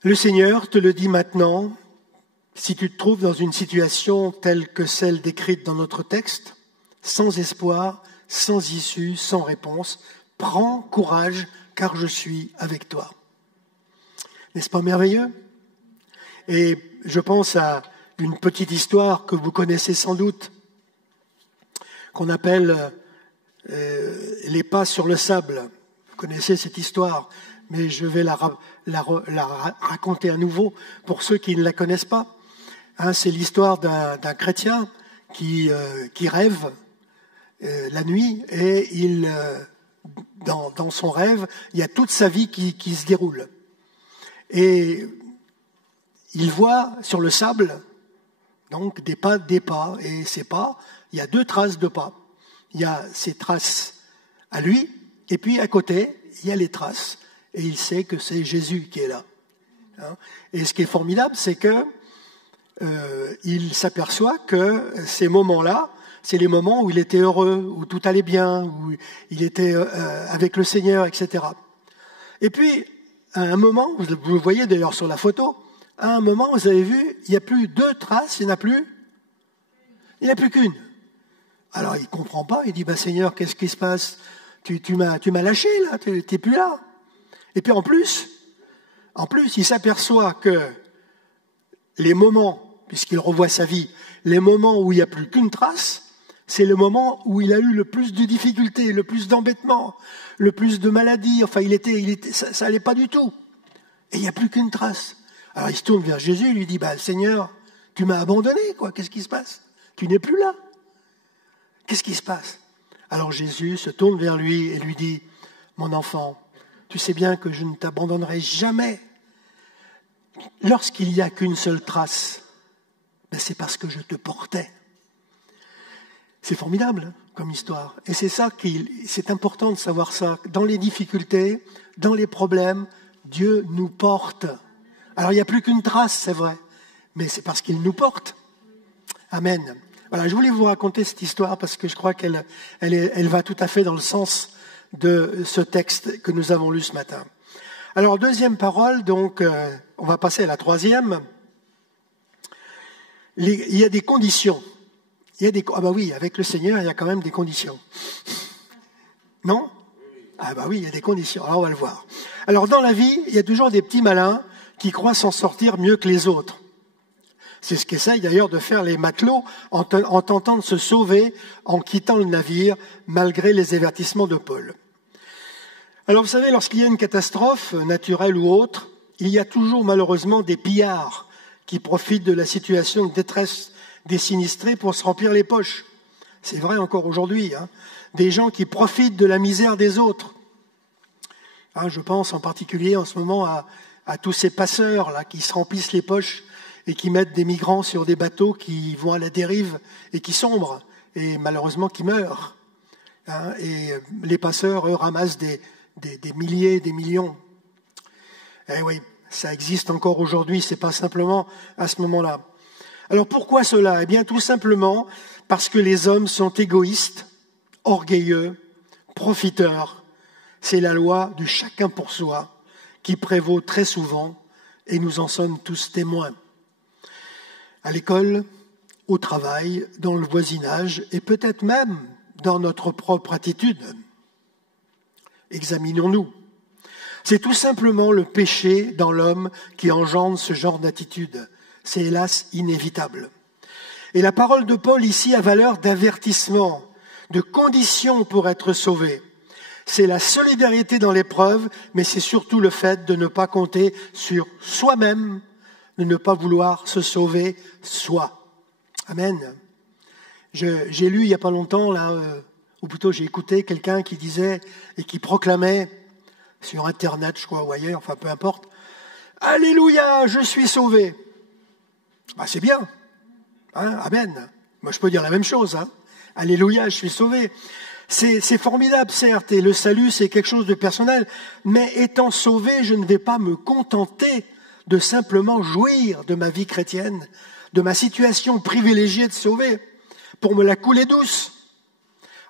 Le Seigneur te le dit maintenant, si tu te trouves dans une situation telle que celle décrite dans notre texte, sans espoir, sans issue, sans réponse, prends courage car je suis avec toi. N'est-ce pas merveilleux? Et je pense à une petite histoire que vous connaissez sans doute, qu'on appelle les pas sur le sable. Vous connaissez cette histoire, mais je vais la raconter à nouveau pour ceux qui ne la connaissent pas. C'est l'histoire d'un chrétien qui rêve la nuit et dans son rêve, il y a toute sa vie qui se déroule. Et il voit sur le sable donc des pas, et ces pas, il y a 2 traces de pas. Il y a ces traces à lui, et puis à côté, il y a les traces, et il sait que c'est Jésus qui est là. Et ce qui est formidable, c'est que il s'aperçoit que ces moments-là, c'est les moments où il était heureux, où tout allait bien, où il était avec le Seigneur, etc. Et puis, à un moment, vous le voyez d'ailleurs sur la photo, à un moment, vous avez vu, il n'y a plus 2 traces, il n'y en a plus qu'une. Alors il ne comprend pas, il dit, Seigneur, qu'est-ce qui se passe? Tu m'as lâché là, tu n'es plus là. Et puis en plus, il s'aperçoit que les moments, puisqu'il revoit sa vie, les moments où il n'y a plus qu'une trace, c'est le moment où il a eu le plus de difficultés, le plus d'embêtements, le plus de maladies, enfin ça n'allait pas du tout. Et il n'y a plus qu'une trace. Alors il se tourne vers Jésus, il lui dit, Seigneur, tu m'as abandonné, quoi, qu'est-ce qui se passe? Tu n'es plus là. Qu'est-ce qui se passe? Alors Jésus se tourne vers lui et lui dit, mon enfant, tu sais bien que je ne t'abandonnerai jamais. Lorsqu'il n'y a qu'une seule trace, c'est parce que je te portais. C'est formidable comme histoire. Et c'est ça c'est important de savoir ça. Dans les difficultés, dans les problèmes, Dieu nous porte. Alors il n'y a plus qu'une trace, c'est vrai, mais c'est parce qu'il nous porte. Amen. Voilà, je voulais vous raconter cette histoire parce que je crois qu'elle va tout à fait dans le sens de ce texte que nous avons lu ce matin. Alors, 2e parole, donc, on va passer à la 3e. Il y a des conditions. Oui, avec le Seigneur, il y a quand même des conditions. Non? Oui, il y a des conditions. Alors, on va le voir. Alors, dans la vie, il y a toujours des petits malins qui croient s'en sortir mieux que les autres. C'est ce qu'essayent d'ailleurs de faire les matelots en tentant de se sauver en quittant le navire malgré les avertissements de Paul. Alors vous savez, lorsqu'il y a une catastrophe naturelle ou autre, il y a toujours malheureusement des pillards qui profitent de la situation de détresse des sinistrés pour se remplir les poches. C'est vrai encore aujourd'hui, des gens qui profitent de la misère des autres. Je pense en particulier en ce moment à tous ces passeurs là qui se remplissent les poches et qui mettent des migrants sur des bateaux qui vont à la dérive et qui sombrent, et malheureusement qui meurent. Et les passeurs, eux, ramassent des milliers, des millions. Eh oui, ça existe encore aujourd'hui, c'est pas simplement à ce moment-là. Alors pourquoi cela? Eh bien tout simplement parce que les hommes sont égoïstes, orgueilleux, profiteurs. C'est la loi du chacun pour soi qui prévaut très souvent, et nous en sommes tous témoins. À l'école, au travail, dans le voisinage et peut-être même dans notre propre attitude. Examinons-nous. C'est tout simplement le péché dans l'homme qui engendre ce genre d'attitude. C'est hélas inévitable. Et la parole de Paul ici a valeur d'avertissement, de condition pour être sauvé. C'est la solidarité dans l'épreuve, mais c'est surtout le fait de ne pas compter sur soi-même, de ne pas vouloir se sauver soi. Amen. J'ai lu il n'y a pas longtemps, ou plutôt j'ai écouté quelqu'un qui disait et qui proclamait sur Internet, je crois, ou ailleurs, enfin peu importe, « Alléluia, je suis sauvé !» C'est bien. Amen. Moi, je peux dire la même chose. Alléluia, je suis sauvé. C'est formidable, certes, et le salut, c'est quelque chose de personnel, mais étant sauvé, je ne vais pas me contenter de simplement jouir de ma vie chrétienne, de ma situation privilégiée de sauver, pour me la couler douce,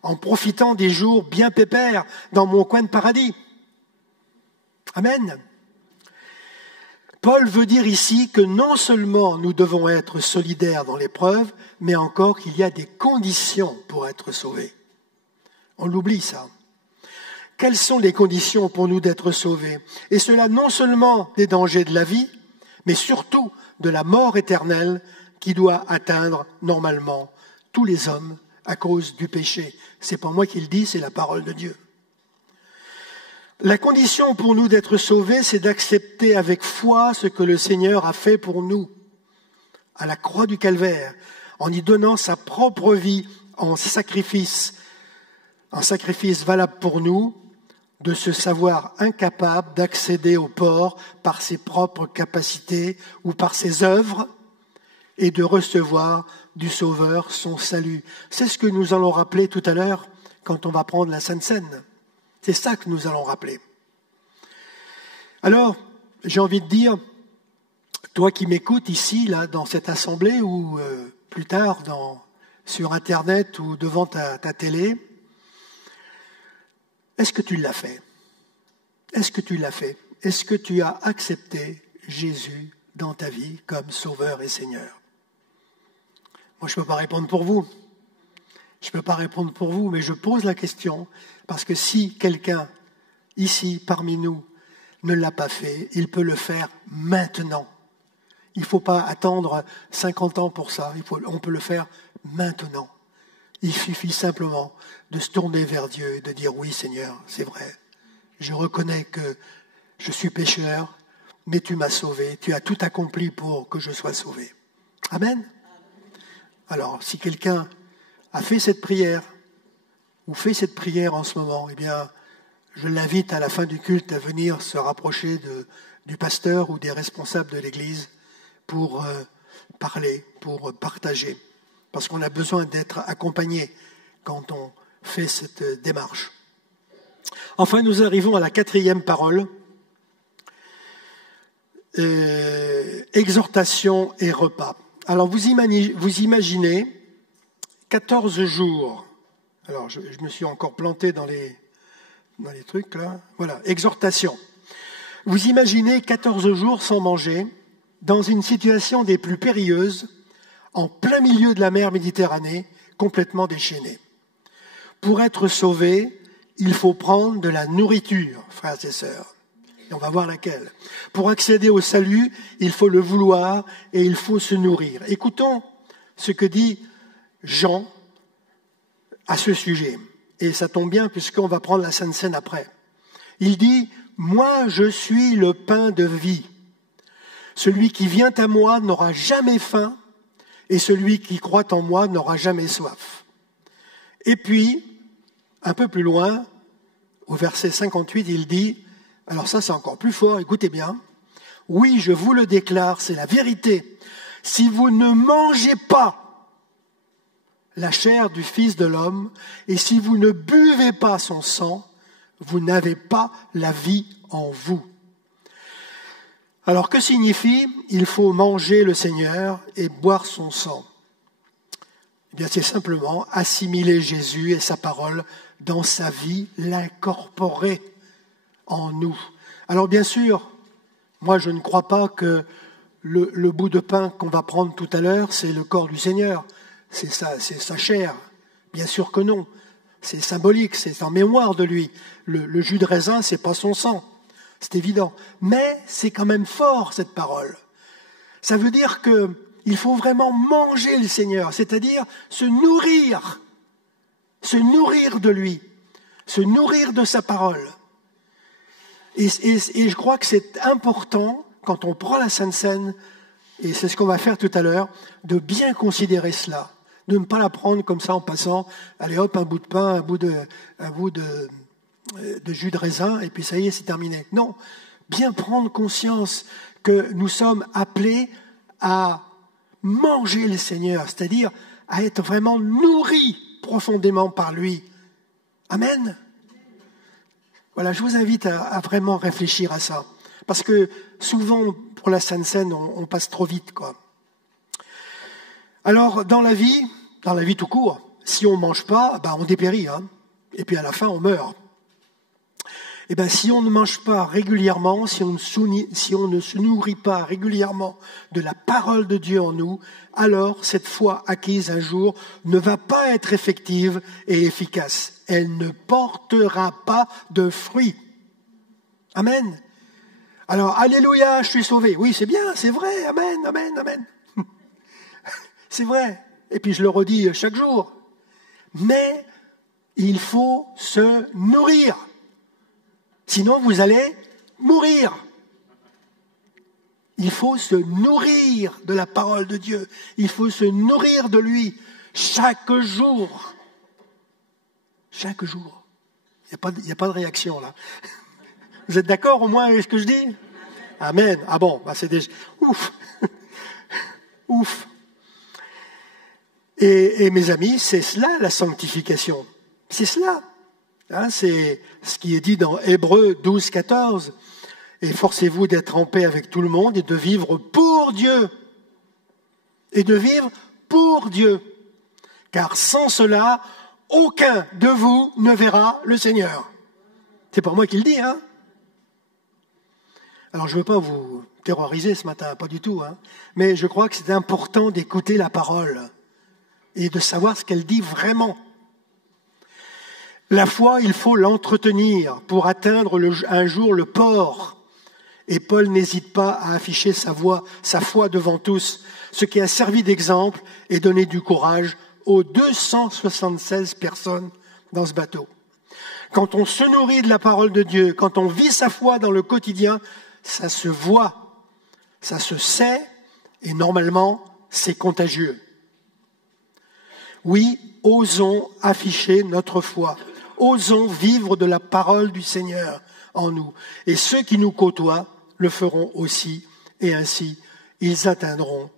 en profitant des jours bien pépères dans mon coin de paradis. Amen. Paul veut dire ici que non seulement nous devons être solidaires dans l'épreuve, mais encore qu'il y a des conditions pour être sauvés. On l'oublie ça. Quelles sont les conditions pour nous d'être sauvés? Et cela non seulement des dangers de la vie, mais surtout de la mort éternelle qui doit atteindre normalement tous les hommes à cause du péché. C'est pas moi qui le dis, c'est la parole de Dieu. La condition pour nous d'être sauvés, c'est d'accepter avec foi ce que le Seigneur a fait pour nous à la croix du Calvaire, en y donnant sa propre vie en sacrifice valable pour nous, de se savoir incapable d'accéder au port par ses propres capacités ou par ses œuvres et de recevoir du Sauveur son salut. C'est ce que nous allons rappeler tout à l'heure quand on va prendre la Sainte Seine. C'est ça que nous allons rappeler. Alors, j'ai envie de dire, toi qui m'écoutes ici, là, dans cette assemblée ou plus tard sur Internet ou devant ta télé, est-ce que tu l'as fait? Est-ce que tu l'as fait? Est-ce que tu as accepté Jésus dans ta vie comme Sauveur et Seigneur? Moi, je ne peux pas répondre pour vous. Je ne peux pas répondre pour vous, mais je pose la question parce que si quelqu'un ici, parmi nous, ne l'a pas fait, il peut le faire maintenant. Il ne faut pas attendre 50 ans pour ça. On peut le faire maintenant. Il suffit simplement de se tourner vers Dieu et de dire « Oui, Seigneur, c'est vrai. Je reconnais que je suis pécheur, mais tu m'as sauvé. Tu as tout accompli pour que je sois sauvé. » Amen. Alors, si quelqu'un a fait cette prière ou fait cette prière en ce moment, eh bien, je l'invite à la fin du culte à venir se rapprocher du pasteur ou des responsables de l'Église pour parler, pour partager. Parce qu'on a besoin d'être accompagné quand on fait cette démarche. Enfin, nous arrivons à la 4e parole. Exhortation et repas. Alors, vous imaginez 14 jours. Alors, je me suis encore planté dans les trucs, là. Voilà, exhortation. Vous imaginez 14 jours sans manger, dans une situation des plus périlleuses, en plein milieu de la mer Méditerranée, complètement déchaînée. Pour être sauvé, il faut prendre de la nourriture, frères et sœurs. Et on va voir laquelle. Pour accéder au salut, il faut le vouloir et il faut se nourrir. Écoutons ce que dit Jean à ce sujet. Et ça tombe bien puisqu'on va prendre la Sainte Seine après. Il dit « Moi, je suis le pain de vie. Celui qui vient à moi n'aura jamais faim et celui qui croit en moi n'aura jamais soif. » Et puis, un peu plus loin, au verset 58, il dit, alors ça c'est encore plus fort, écoutez bien, « Oui, je vous le déclare, c'est la vérité. Si vous ne mangez pas la chair du Fils de l'homme, et si vous ne buvez pas son sang, vous n'avez pas la vie en vous. » Alors que signifie « il faut manger le Seigneur et boire son sang » ? Eh bien, c'est simplement assimiler Jésus et sa parole dans sa vie, l'incorporer en nous. Alors bien sûr, moi je ne crois pas que le bout de pain qu'on va prendre tout à l'heure, c'est le corps du Seigneur, c'est sa chair. Bien sûr que non, c'est symbolique, c'est en mémoire de lui. Le jus de raisin, c'est pas son sang, c'est évident. Mais c'est quand même fort cette parole. Ça veut dire qu'il faut vraiment manger le Seigneur, c'est-à-dire se nourrir de lui, se nourrir de sa parole. Et je crois que c'est important, quand on prend la Sainte Seine, et c'est ce qu'on va faire tout à l'heure, de bien considérer cela, de ne pas la prendre comme ça en passant, allez hop, un bout de pain, un bout de jus de raisin, et puis ça y est, c'est terminé. Non, bien prendre conscience que nous sommes appelés à manger le Seigneur, c'est-à-dire à être vraiment nourris profondément par lui. Amen. Voilà, je vous invite à vraiment réfléchir à ça. Parce que souvent, pour la Sainte Seine, on passe trop vite, quoi. Alors, dans la vie tout court, si on ne mange pas, on dépérit, hein, et puis à la fin, on meurt. Eh bien, si on ne mange pas régulièrement, si on ne se nourrit pas régulièrement de la parole de Dieu en nous, alors cette foi acquise un jour ne va pas être effective et efficace. Elle ne portera pas de fruits. Amen. Alors, alléluia, je suis sauvé. Oui, c'est bien, c'est vrai. Amen, amen, amen. C'est vrai. Et puis je le redis chaque jour. Mais il faut se nourrir. Sinon, vous allez mourir. Il faut se nourrir de la parole de Dieu. Il faut se nourrir de lui chaque jour. Chaque jour. Il n'y a pas de réaction là. Vous êtes d'accord au moins avec ce que je dis? Amen. Ah bon, c'est déjà... Ouf. Ouf. Et mes amis, c'est cela la sanctification. C'est cela. Hein, c'est ce qui est dit dans Hébreux 12, 14. Efforcez-vous d'être en paix avec tout le monde et de vivre pour Dieu. Et de vivre pour Dieu. Car sans cela, aucun de vous ne verra le Seigneur. C'est pas moi qui le dis, hein. Alors je ne veux pas vous terroriser ce matin, pas du tout, hein. Mais je crois que c'est important d'écouter la parole et de savoir ce qu'elle dit vraiment. La foi, il faut l'entretenir pour atteindre un jour le port. Et Paul n'hésite pas à afficher sa foi devant tous, ce qui a servi d'exemple et donné du courage aux 276 personnes dans ce bateau. Quand on se nourrit de la parole de Dieu, quand on vit sa foi dans le quotidien, ça se voit, ça se sait, et normalement, c'est contagieux. Oui, osons afficher notre foi. Osons vivre de la parole du Seigneur en nous. Et ceux qui nous côtoient le feront aussi, et ainsi, ils atteindront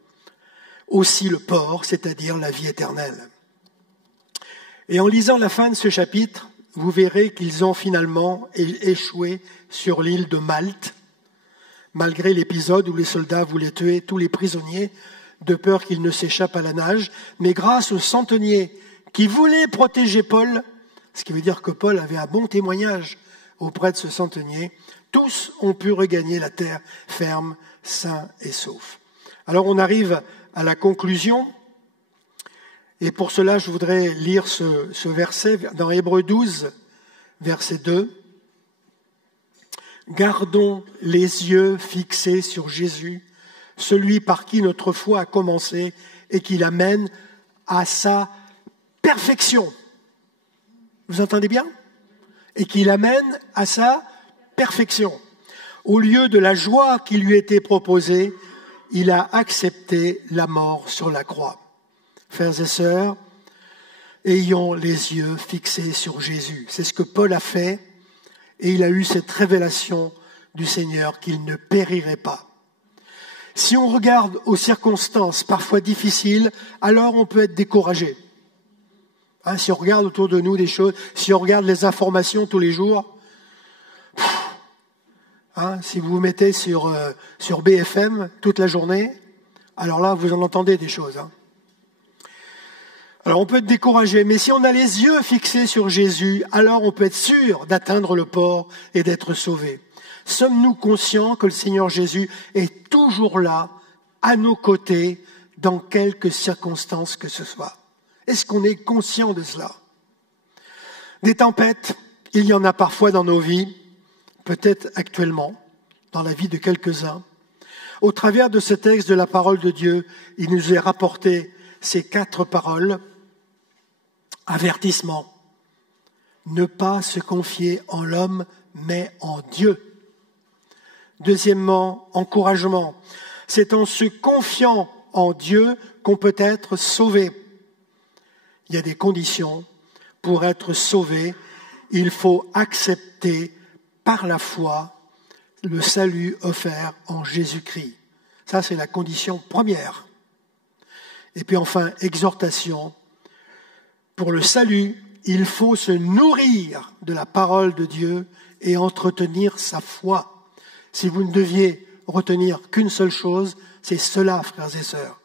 aussi le port, c'est-à-dire la vie éternelle. Et en lisant la fin de ce chapitre, vous verrez qu'ils ont finalement échoué sur l'île de Malte, malgré l'épisode où les soldats voulaient tuer tous les prisonniers, de peur qu'ils ne s'échappent à la nage, mais grâce au centenier qui voulait protéger Paul, ce qui veut dire que Paul avait un bon témoignage auprès de ce centenier, tous ont pu regagner la terre ferme, sains et saufs. Alors on arrive à la conclusion, et pour cela je voudrais lire ce verset dans Hébreux 12, verset 2. Gardons les yeux fixés sur Jésus, celui par qui notre foi a commencé et qui l'amène à sa perfection. Vous entendez bien? Et qui l'amène à sa perfection. Au lieu de la joie qui lui était proposée, il a accepté la mort sur la croix. Frères et sœurs, ayons les yeux fixés sur Jésus. C'est ce que Paul a fait, et il a eu cette révélation du Seigneur qu'il ne périrait pas. Si on regarde aux circonstances parfois difficiles, alors on peut être découragé. Hein, si on regarde autour de nous des choses, si on regarde les informations tous les jours, si vous vous mettez sur BFM toute la journée, alors là, vous en entendez des choses. Hein. Alors on peut être découragé, mais si on a les yeux fixés sur Jésus, alors on peut être sûr d'atteindre le port et d'être sauvé. Sommes-nous conscients que le Seigneur Jésus est toujours là, à nos côtés, dans quelques circonstances que ce soit? Est-ce qu'on est conscient de cela? Des tempêtes, il y en a parfois dans nos vies, peut-être actuellement, dans la vie de quelques-uns. Au travers de ce texte de la parole de Dieu, il nous est rapporté ces 4 paroles. Avertissement. Ne pas se confier en l'homme, mais en Dieu. Deuxièmement, encouragement. C'est en se confiant en Dieu qu'on peut être sauvé. Il y a des conditions pour être sauvé. Il faut accepter par la foi le salut offert en Jésus-Christ. Ça, c'est la condition première. Et puis enfin, exhortation. Pour le salut, il faut se nourrir de la parole de Dieu et entretenir sa foi. Si vous ne deviez retenir qu'une seule chose, c'est cela, frères et sœurs.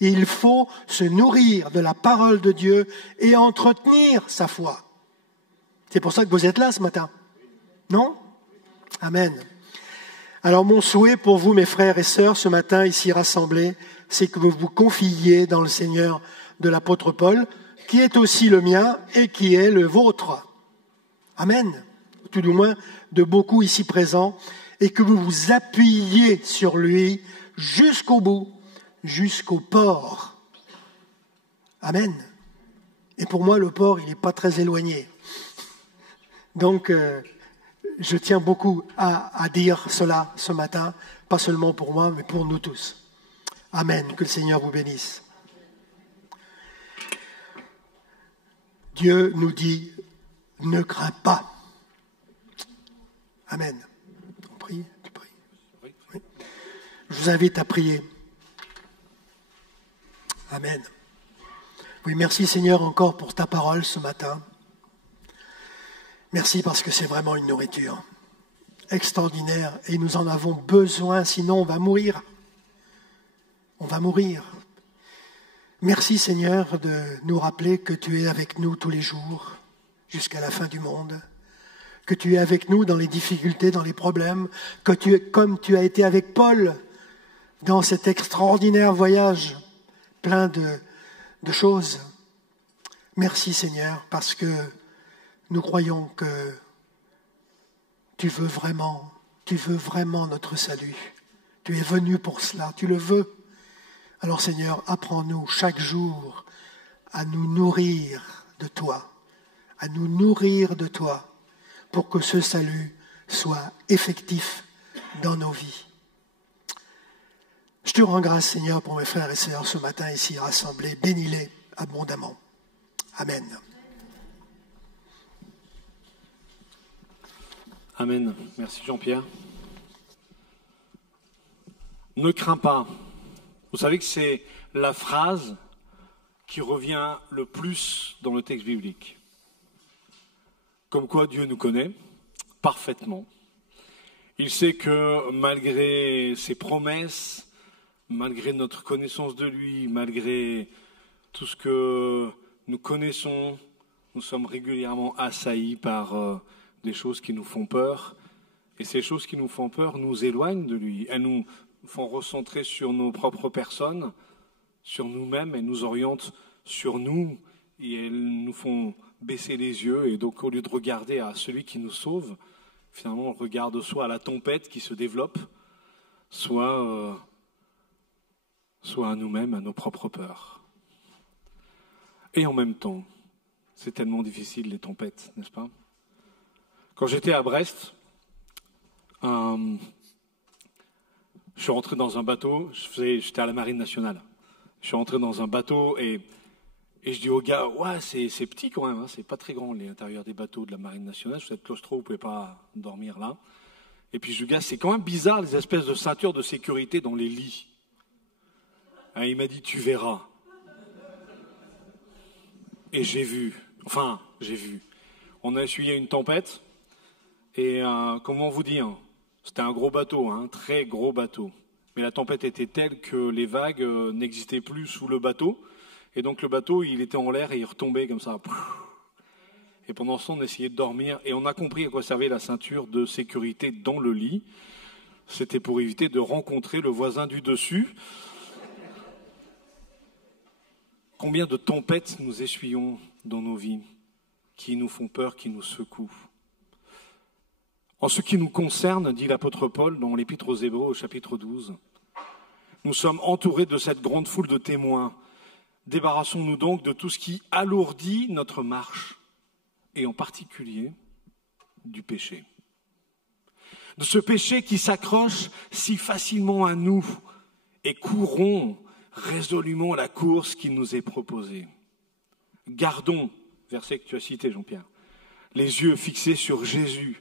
Il faut se nourrir de la parole de Dieu et entretenir sa foi. C'est pour ça que vous êtes là ce matin. Non? Amen. Alors mon souhait pour vous, mes frères et sœurs, ce matin ici rassemblés, c'est que vous vous confiiez dans le Seigneur de l'apôtre Paul, qui est aussi le mien et qui est le vôtre. Amen. Tout du moins de beaucoup ici présents, et que vous vous appuyiez sur lui jusqu'au bout, jusqu'au port. Amen. Et pour moi, le port, il n'est pas très éloigné. Donc, je tiens beaucoup à dire cela ce matin, pas seulement pour moi, mais pour nous tous. Amen. Que le Seigneur vous bénisse. Dieu nous dit, ne crains pas. Amen. On prie, tu pries. Oui. Je vous invite à prier. Amen. Oui, merci Seigneur encore pour ta parole ce matin. Merci parce que c'est vraiment une nourriture extraordinaire et nous en avons besoin, sinon on va mourir. On va mourir. Merci Seigneur de nous rappeler que tu es avec nous tous les jours jusqu'à la fin du monde, que tu es avec nous dans les difficultés, dans les problèmes, que tu es comme tu as été avec Paul dans cet extraordinaire voyage plein de choses. Merci Seigneur parce que nous croyons que tu veux vraiment notre salut. Tu es venu pour cela, tu le veux. Alors Seigneur, apprends-nous chaque jour à nous nourrir de toi, pour que ce salut soit effectif dans nos vies. Je te rends grâce Seigneur pour mes frères et sœurs ce matin ici rassemblés, bénis-les abondamment. Amen. Amen. Merci Jean-Pierre. Ne crains pas. Vous savez que c'est la phrase qui revient le plus dans le texte biblique. Comme quoi Dieu nous connaît parfaitement. Il sait que malgré ses promesses, malgré notre connaissance de lui, malgré tout ce que nous connaissons, nous sommes régulièrement assaillis par des choses qui nous font peur. Et ces choses qui nous font peur nous éloignent de lui. Elles nous font recentrer sur nos propres personnes, sur nous-mêmes. Elles nous orientent sur nous et elles nous font baisser les yeux. Et donc, au lieu de regarder à celui qui nous sauve, finalement, on regarde soit à la tempête qui se développe, soit à nous-mêmes, à nos propres peurs. Et en même temps, c'est tellement difficile les tempêtes, n'est-ce pas? Quand j'étais à Brest, je suis rentré dans un bateau, j'étais à la Marine nationale. Je suis rentré dans un bateau et je dis au gars, ouais, c'est petit quand même, hein, c'est pas très grand l'intérieur des bateaux de la Marine nationale, vous êtes claustro, vous pouvez pas dormir là. Et puis je dis au gars, c'est quand même bizarre les espèces de ceintures de sécurité dans les lits. Et il m'a dit, tu verras. Et j'ai vu. On a essuyé une tempête. Et comment vous dire, c'était un gros bateau, un très gros bateau. Mais la tempête était telle que les vagues n'existaient plus sous le bateau. Et donc le bateau, il était en l'air et il retombait comme ça. Et pendant ce temps, on essayait de dormir. Et on a compris à quoi servait la ceinture de sécurité dans le lit. C'était pour éviter de rencontrer le voisin du dessus. Combien de tempêtes nous essuyons dans nos vies qui nous font peur, qui nous secouent. En ce qui nous concerne, dit l'apôtre Paul dans l'Épître aux Hébreux au chapitre 12, nous sommes entourés de cette grande foule de témoins. Débarrassons-nous donc de tout ce qui alourdit notre marche, et en particulier du péché. De ce péché qui s'accroche si facilement à nous, et courons résolument la course qui nous est proposée. Gardons, verset que tu as cité Jean-Pierre, les yeux fixés sur Jésus,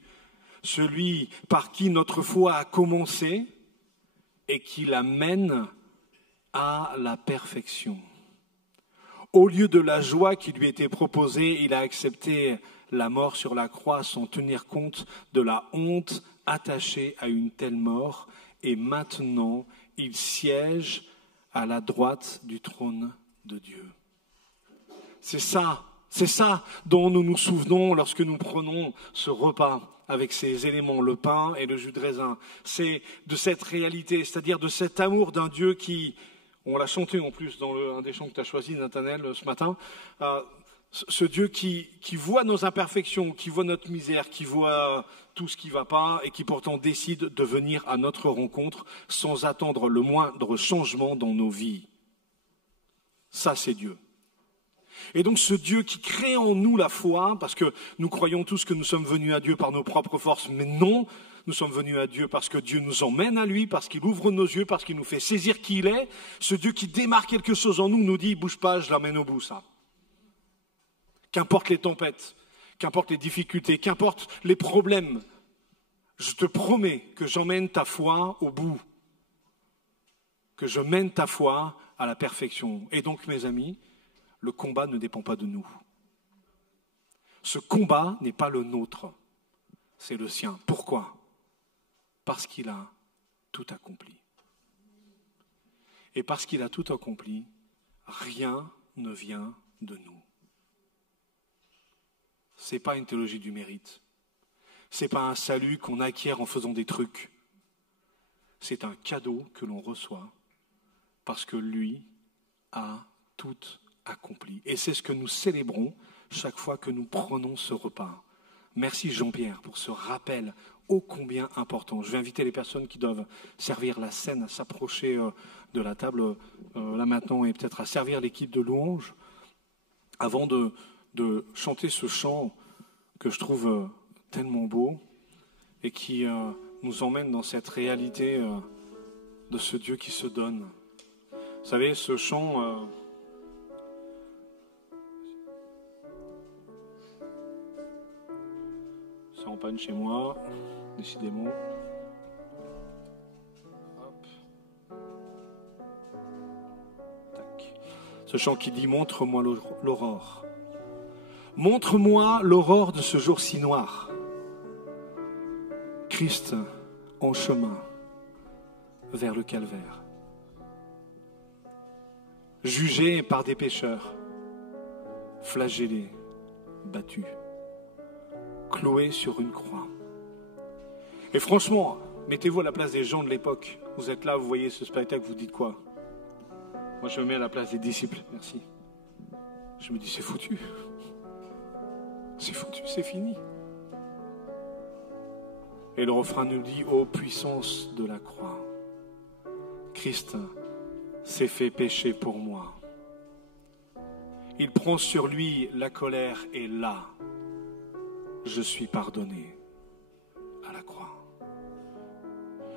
celui par qui notre foi a commencé et qui la mène à la perfection. Au lieu de la joie qui lui était proposée, il a accepté la mort sur la croix sans tenir compte de la honte attachée à une telle mort. Et maintenant, il siège à la droite du trône de Dieu. C'est ça dont nous nous souvenons lorsque nous prenons ce repas avec ces éléments, le pain et le jus de raisin. C'est de cette réalité, c'est-à-dire de cet amour d'un Dieu qui, on l'a chanté en plus dans un des chants que tu as choisi, Nathanaël, ce matin, ce Dieu qui voit nos imperfections, qui voit notre misère, qui voit tout ce qui ne va pas et qui pourtant décide de venir à notre rencontre sans attendre le moindre changement dans nos vies. Ça, c'est Dieu. Et donc ce Dieu qui crée en nous la foi, parce que nous croyons tous que nous sommes venus à Dieu par nos propres forces, mais non, nous sommes venus à Dieu parce que Dieu nous emmène à lui, parce qu'il ouvre nos yeux, parce qu'il nous fait saisir qui il est. Ce Dieu qui démarre quelque chose en nous nous dit, bouge pas, je l'amène au bout, ça. Qu'importe les tempêtes, qu'importe les difficultés, qu'importe les problèmes, je te promets que j'emmène ta foi au bout, que je mène ta foi à la perfection. Et donc, mes amis, le combat ne dépend pas de nous. Ce combat n'est pas le nôtre, c'est le sien. Pourquoi ? Parce qu'il a tout accompli. Et parce qu'il a tout accompli, rien ne vient de nous. Ce n'est pas une théologie du mérite. Ce n'est pas un salut qu'on acquiert en faisant des trucs. C'est un cadeau que l'on reçoit parce que lui a tout accompli. Et c'est ce que nous célébrons chaque fois que nous prenons ce repas. Merci Jean-Pierre pour ce rappel ô combien important. Je vais inviter les personnes qui doivent servir la scène à s'approcher de la table là maintenant et peut-être à servir l'équipe de louange avant de chanter ce chant que je trouve tellement beau et qui nous emmène dans cette réalité de ce Dieu qui se donne. Vous savez, ce chant... ça en panne chez moi, décidément. Hop. Tac. Ce chant qui dit « Montre-moi l'aurore ». Montre-moi l'aurore de ce jour si noir. Christ en chemin vers le calvaire. Jugé par des pécheurs, flagellé, battu, cloué sur une croix. Et franchement, mettez-vous à la place des gens de l'époque. Vous êtes là, vous voyez ce spectacle, vous dites quoi? Moi, je me mets à la place des disciples. Merci. Je me dis, c'est foutu. C'est foutu, c'est fini. Et le refrain nous dit, ô puissance de la croix, Christ s'est fait pécher pour moi. Il prend sur lui la colère et là, je suis pardonné à la croix.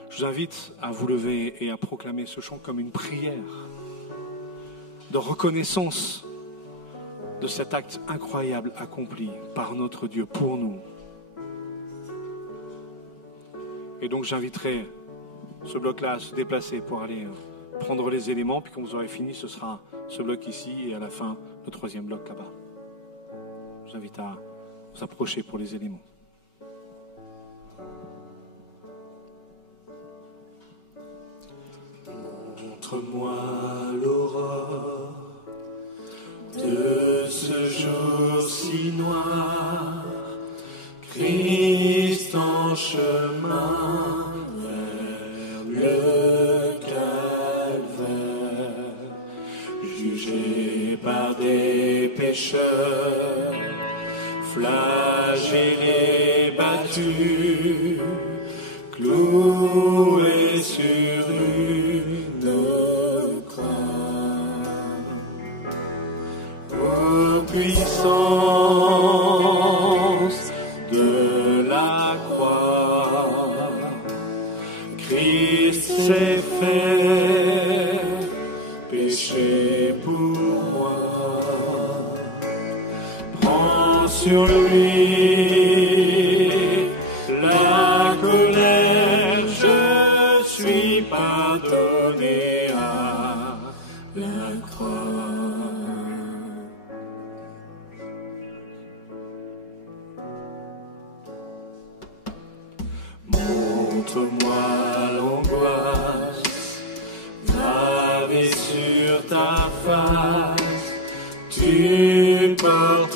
Je vous invite à vous lever et à proclamer ce chant comme une prière de reconnaissance de cet acte incroyable accompli par notre Dieu pour nous. Et donc j'inviterai ce bloc-là à se déplacer pour aller prendre les éléments, puis quand vous aurez fini, ce sera ce bloc ici et à la fin, le troisième bloc là-bas. Je vous invite à vous approcher pour les éléments. Montre-moi l'aurore de ce jour si noir, Christ en chemin vers le calvaire, jugé par des pécheurs, flagellé, battu, cloué sur une croix. Ô puissance de la croix, Christ s'est fait péché pour moi. Prends sur lui la colère, je suis pardonné à la croix. Montre-moi l'angoisse gravée sur ta face, tu portes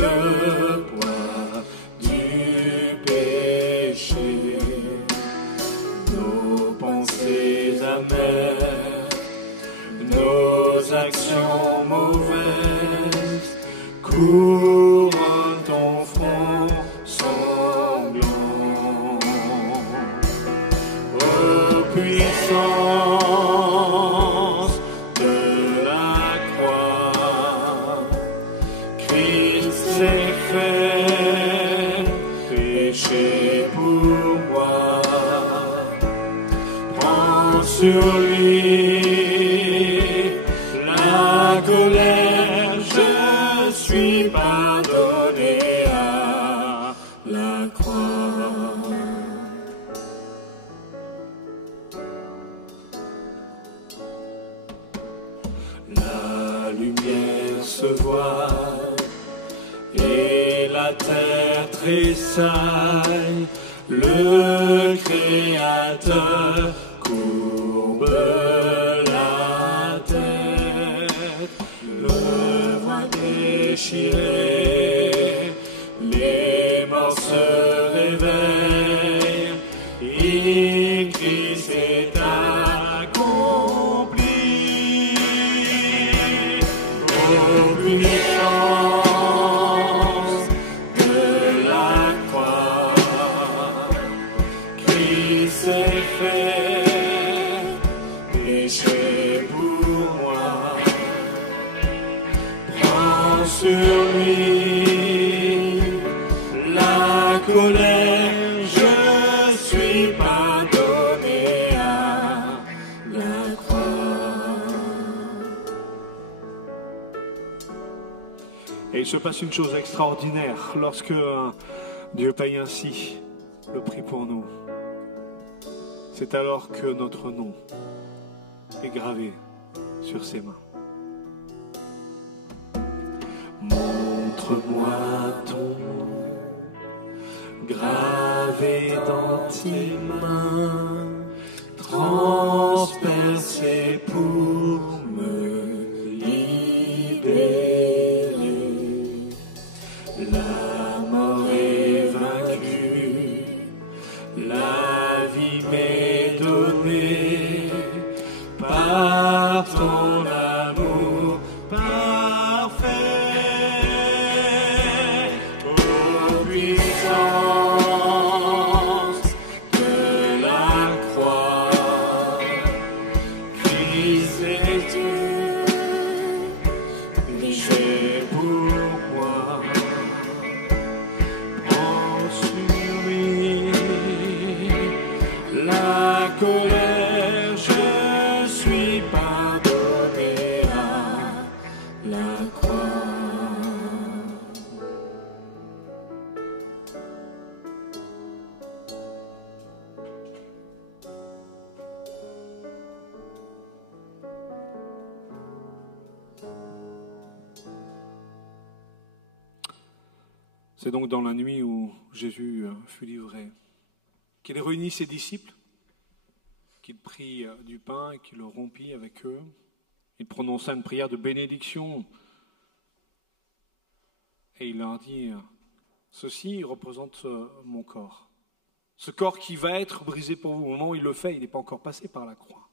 le poids du péché. Nos pensées amères, nos actions mauvaises couronnent ton front sanglant. Ô puissance de la croix, Christ s'est fait péché pour moi. Prends sur lui la colère, je suis pardonné à la croix. La lumière se voit et la terre tressaille, le Créateur courbe la tête, le voile déchiré, les morts se réveillent, et Christ est accompli. Ô puissance de la croix, Christ s'est fait péché pour moi. Prends sur lui la colère, je suis pardonné à la croix. Et il se passe une chose extraordinaire lorsque Dieu paye ainsi le prix pour nous. C'est alors que notre nom est gravé sur ses mains. Montre-moi ton nom gravé dans tes mains, transpercé pour me libérer. La mort est vaincue, la vie m'est donnée par ton amour parfait. Ô puissance de la croix, Christ est péché pour moi. Prends sur lui la colère, je suis pardonné à la croix. C'est donc dans la nuit où Jésus fut livré qu'il réunit ses disciples, qu'il prit du pain et qu'il le rompit avec eux. Il prononça une prière de bénédiction et il leur dit « Ceci représente mon corps. Ce corps qui va être brisé pour vous. » Au moment où il le fait, il n'est pas encore passé par la croix.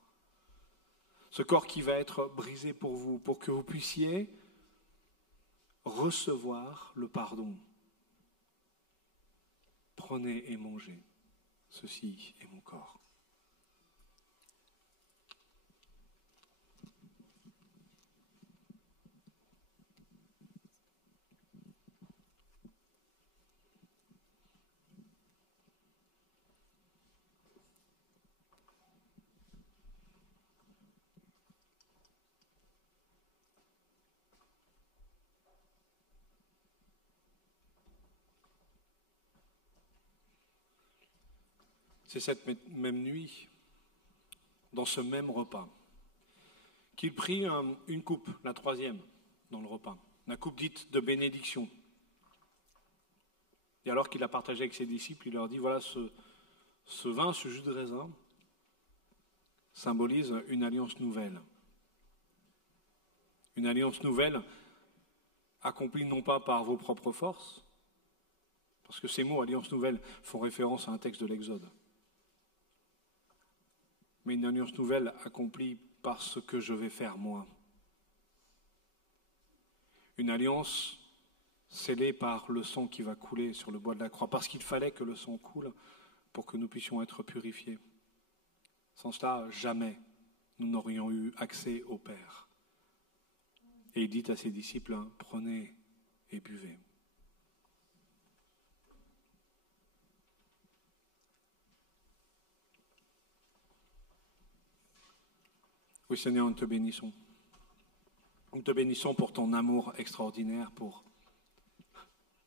Ce corps qui va être brisé pour vous, pour que vous puissiez recevoir le pardon. Prenez et mangez. Ceci est mon corps. C'est cette même nuit, dans ce même repas, qu'il prit une coupe, la troisième, dans le repas, la coupe dite de bénédiction. Et alors qu'il a partagé avec ses disciples, il leur dit, voilà, ce vin, ce jus de raisin, symbolise une alliance nouvelle. Une alliance nouvelle accomplie non pas par vos propres forces, parce que ces mots, alliance nouvelle, font référence à un texte de l'Exode, mais une alliance nouvelle accomplie par ce que je vais faire moi. Une alliance scellée par le sang qui va couler sur le bois de la croix, parce qu'il fallait que le sang coule pour que nous puissions être purifiés. Sans cela, jamais nous n'aurions eu accès au Père. Et il dit à ses disciples, prenez et buvez. Oui Seigneur, nous te bénissons. Nous te bénissons pour ton amour extraordinaire, pour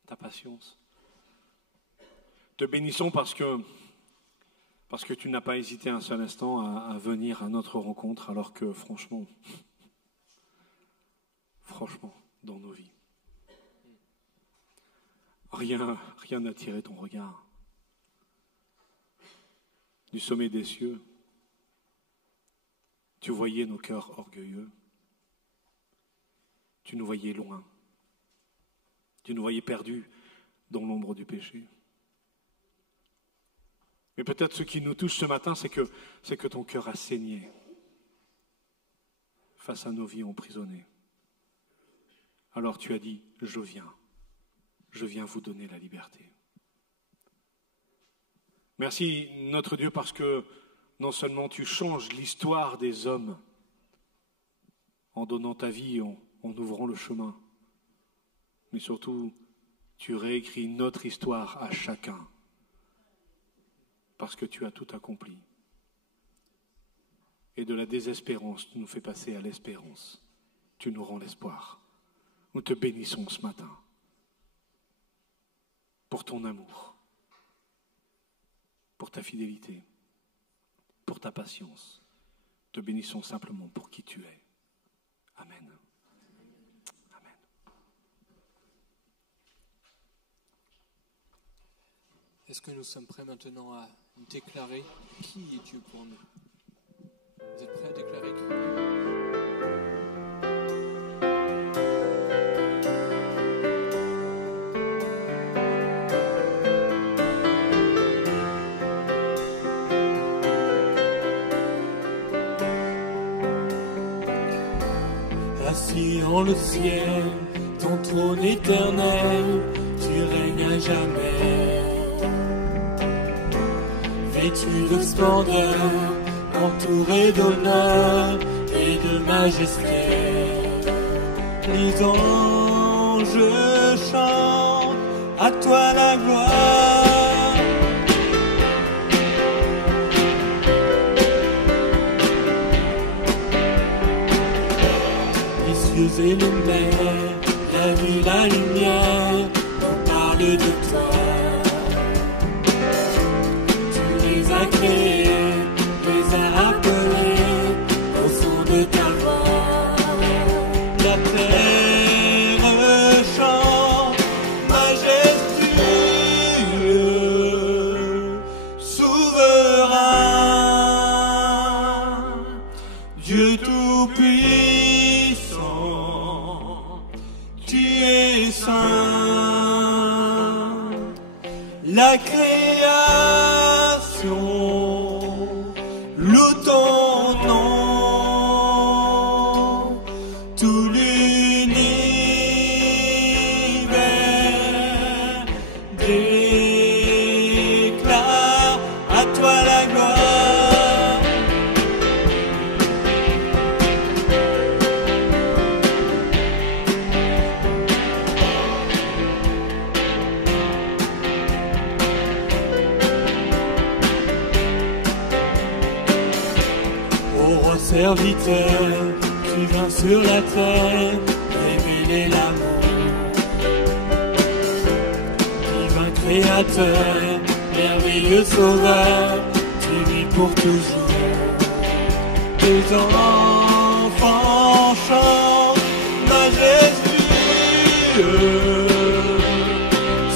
ta patience. Te bénissons parce que tu n'as pas hésité un seul instant à venir à notre rencontre, alors que franchement, dans nos vies, rien n'attirait ton regard. Du sommet des cieux, tu voyais nos cœurs orgueilleux. Tu nous voyais loin. Tu nous voyais perdus dans l'ombre du péché. Mais peut-être ce qui nous touche ce matin, c'est que ton cœur a saigné face à nos vies emprisonnées. Alors tu as dit, je viens vous donner la liberté. Merci notre Dieu parce que non seulement tu changes l'histoire des hommes en donnant ta vie, en ouvrant le chemin, mais surtout tu réécris notre histoire à chacun parce que tu as tout accompli. Et de la désespérance, tu nous fais passer à l'espérance. Tu nous rends l'espoir. Nous te bénissons ce matin pour ton amour, pour ta fidélité, pour ta patience. Te bénissons simplement pour qui tu es. Amen. Amen. Est-ce que nous sommes prêts maintenant à déclarer qui est Dieu pour nous? Vous êtes prêts à déclarer qui est Dieu? Assis en le ciel, ton trône éternel, tu règnes à jamais. Vêtu de splendeur, entouré d'honneur et de majesté. Les anges chantent à toi la gloire. Les cieux et les mers, la vie, la lumière, on parle de toi. Créé, les a appelés au son de ta voix. La terre chante majestueux, souverain, Dieu tout-puissant, tu es saint. La création loue ton nom, tout l'univers déclare à toi la gloire. Serviteur, tu viens sur la terre révéler l'amour. Divin créateur, merveilleux sauveur, tu vis pour toujours. Tes enfants chantent majestueux,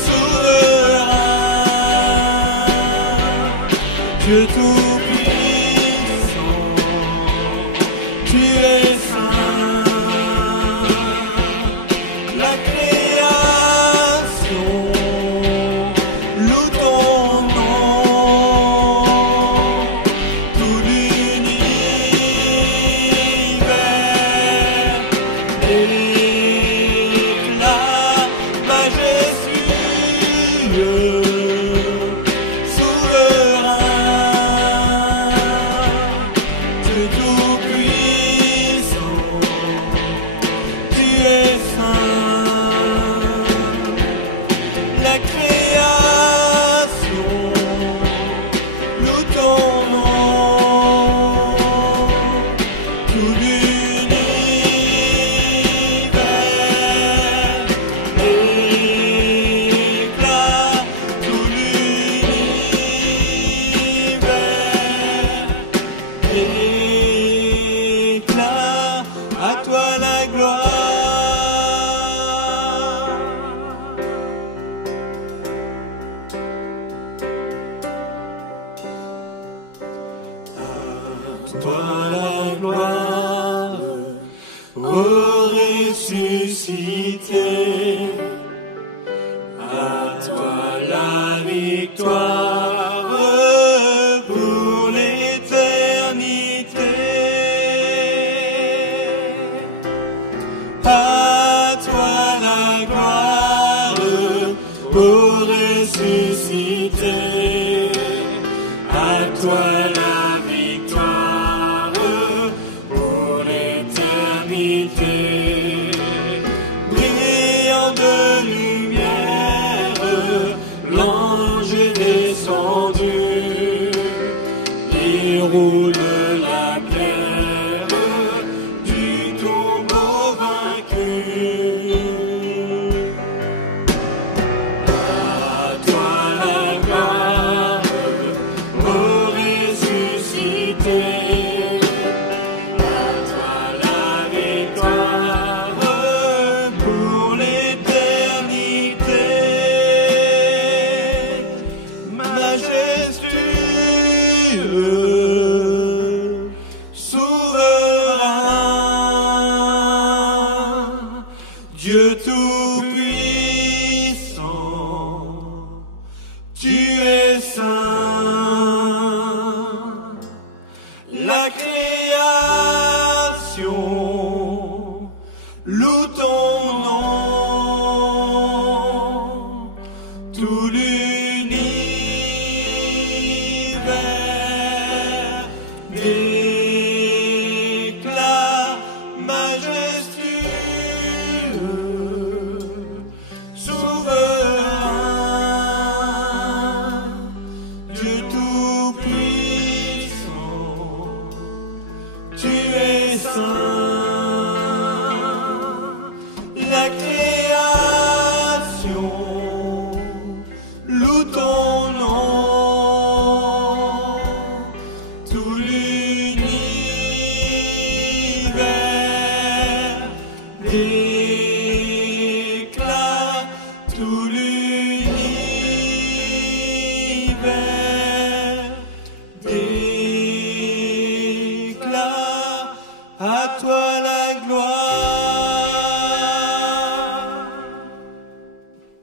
souverain, Dieu tout. Tu es saint, toi la gloire, ô ressuscité. À toi la victoire pour l'éternité. À toi la gloire, ô ressuscité. À toi la victoire pour l'éternité. Brillant de lumière, l'ange est descendu. Il roule la pierre du tombeau vaincu. À toi la gloire, ô ressuscité. À toi la victoire pour l'éternité. Majestueux, souverain, Dieu tout-puissant, tu es saint. La création loue ton nom, tout l'univers déclare majestueux, souverain, Dieu tout-puissant, tu es saint. La création loue ton nom, tout l'univers déclare, tout l'univers déclare, à toi la gloire.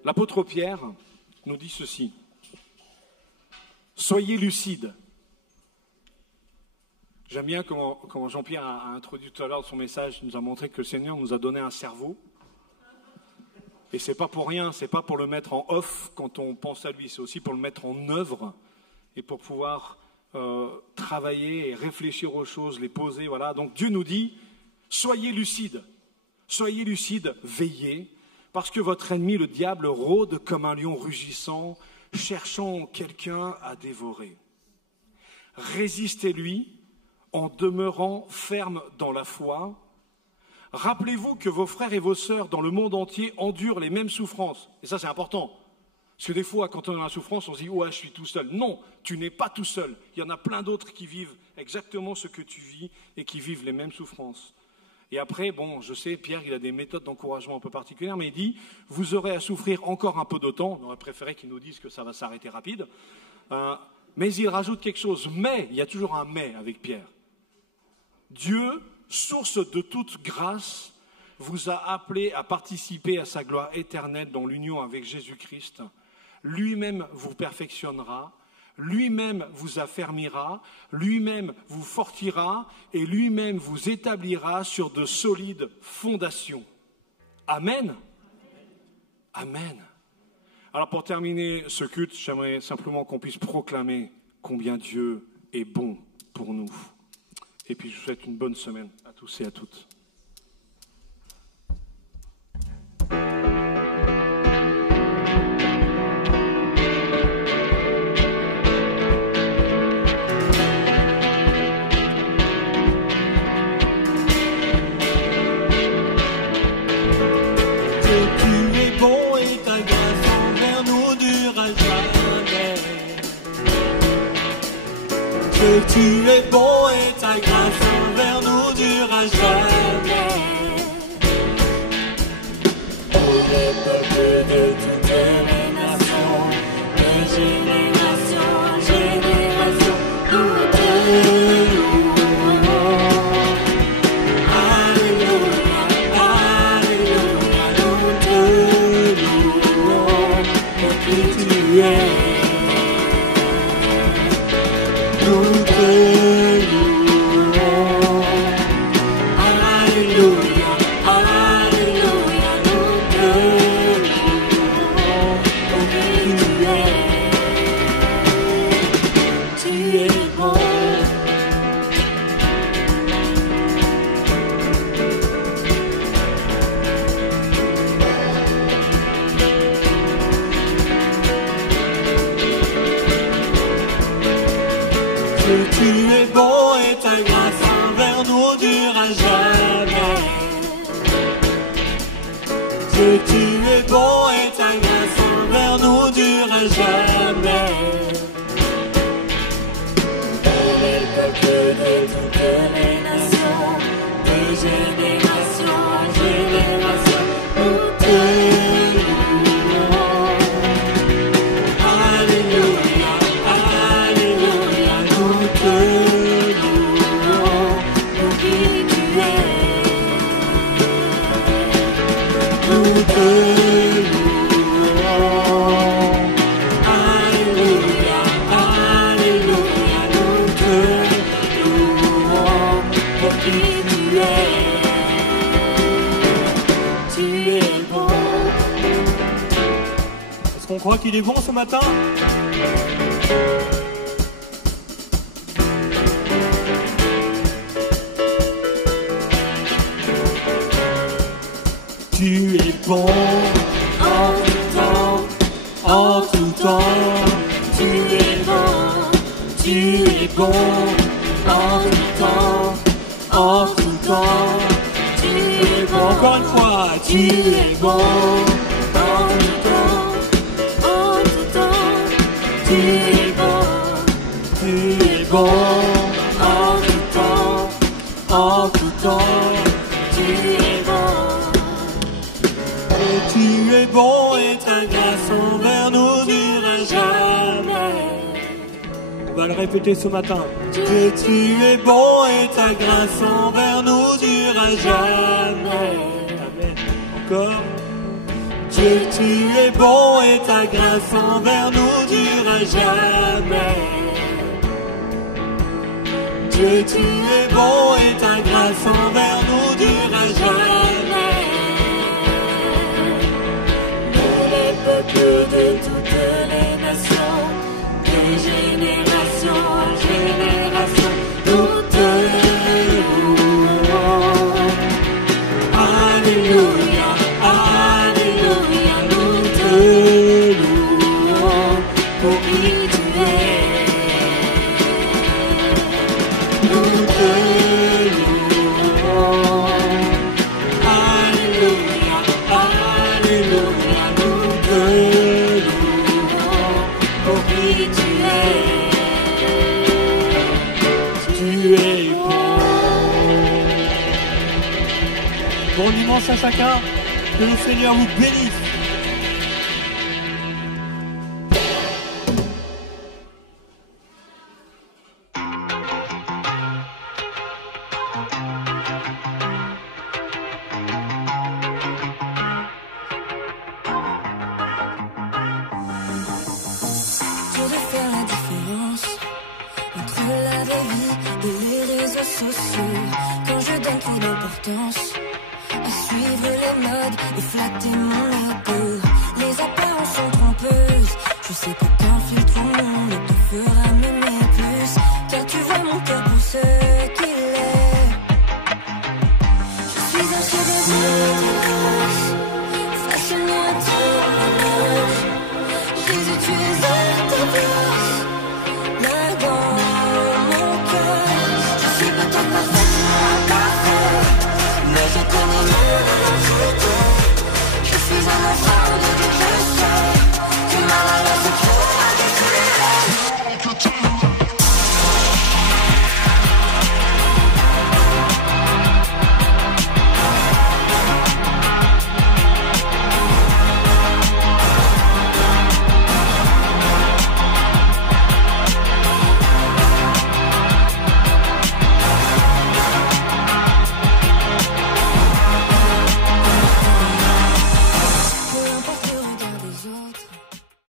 L'apôtre Pierre nous dit ceci. Soyez lucides. J'aime bien comment Jean-Pierre a introduit tout à l'heure son message. Il nous a montré que le Seigneur nous a donné un cerveau. Et c'est pas pour rien, c'est pas pour le mettre en off quand on pense à lui, c'est aussi pour le mettre en œuvre et pour pouvoir travailler et réfléchir aux choses, les poser. Voilà. Donc Dieu nous dit, soyez lucides, veillez, parce que votre ennemi, le diable, rôde comme un lion rugissant, cherchant quelqu'un à dévorer. Résistez-lui en demeurant ferme dans la foi. Rappelez-vous que vos frères et vos sœurs dans le monde entier endurent les mêmes souffrances. Et ça, c'est important. Parce que des fois, quand on est dans la souffrance, on se dit « Ouais, je suis tout seul ». Non, tu n'es pas tout seul. Il y en a plein d'autres qui vivent exactement ce que tu vis et qui vivent les mêmes souffrances. Et après, bon, je sais, Pierre, il a des méthodes d'encouragement un peu particulières, mais il dit « Vous aurez à souffrir encore un peu de temps ». On aurait préféré qu'il nous dise que ça va s'arrêter rapide. Mais il rajoute quelque chose. Mais, il y a toujours un « mais » avec Pierre. Dieu, source de toute grâce, vous a appelé à participer à sa gloire éternelle dans l'union avec Jésus-Christ. Lui-même vous perfectionnera, lui-même vous affermira, lui-même vous fortifiera et lui-même vous établira sur de solides fondations. Amen. Amen. Alors pour terminer ce culte, j'aimerais simplement qu'on puisse proclamer combien Dieu est bon pour nous. Et puis je vous souhaite une bonne semaine à tous et à toutes. Tu es bon et ta grâce envers nous durera jamais. Pour les peuples de toutes les nations, de génération en génération, nous te louons. te louons. Alléluia, Alléluia, nous te louons. Oh oui, tu es bon. Que tu es bon et ta grâce envers nous durera jamais. Que tu es bon et ta grâce envers nous durera jamais. Pour les peuples de toutes les nations, de génération en génération, nous te louons. Alléluia, Alléluia, nous te louons. Pour qui tu es, nous te louons. Alléluia, Alléluia, nous te louons. Pour qui tu es bon. Est-ce qu'on croit qu'il est bon ce matin? Tu es bon en tout temps, en tout temps. Tu es bon en tout temps, en tout temps. Tu es bon, Encore une fois, tu es bon en tout temps, en tout temps. Tu es bon en tout temps, en tout temps. Tu es bon. Et tu es bon et ta grâce envers nous durera jamais. on va le répéter ce matin. Que tu es bon et ta grâce envers nous durera jamais. Amen. Encore. Dieu, tu es bon et ta grâce envers nous durera jamais. Dieu, tu es bon et ta grâce envers nous durera jamais. Nous les peuples de toutes les nations, de génération en génération, nous te louons. Alléluia, Alléluia, nous te louons pour qui tu es. Nous te louons. Alléluia, Alléluia, nous te louons pour qui tu es. Tu es bon. Bon dimanche à chacun. Que le Seigneur vous bénisse. Tu de faire la différence entre la vraie vie et les réseaux sociaux. Quand je donne trop d'importance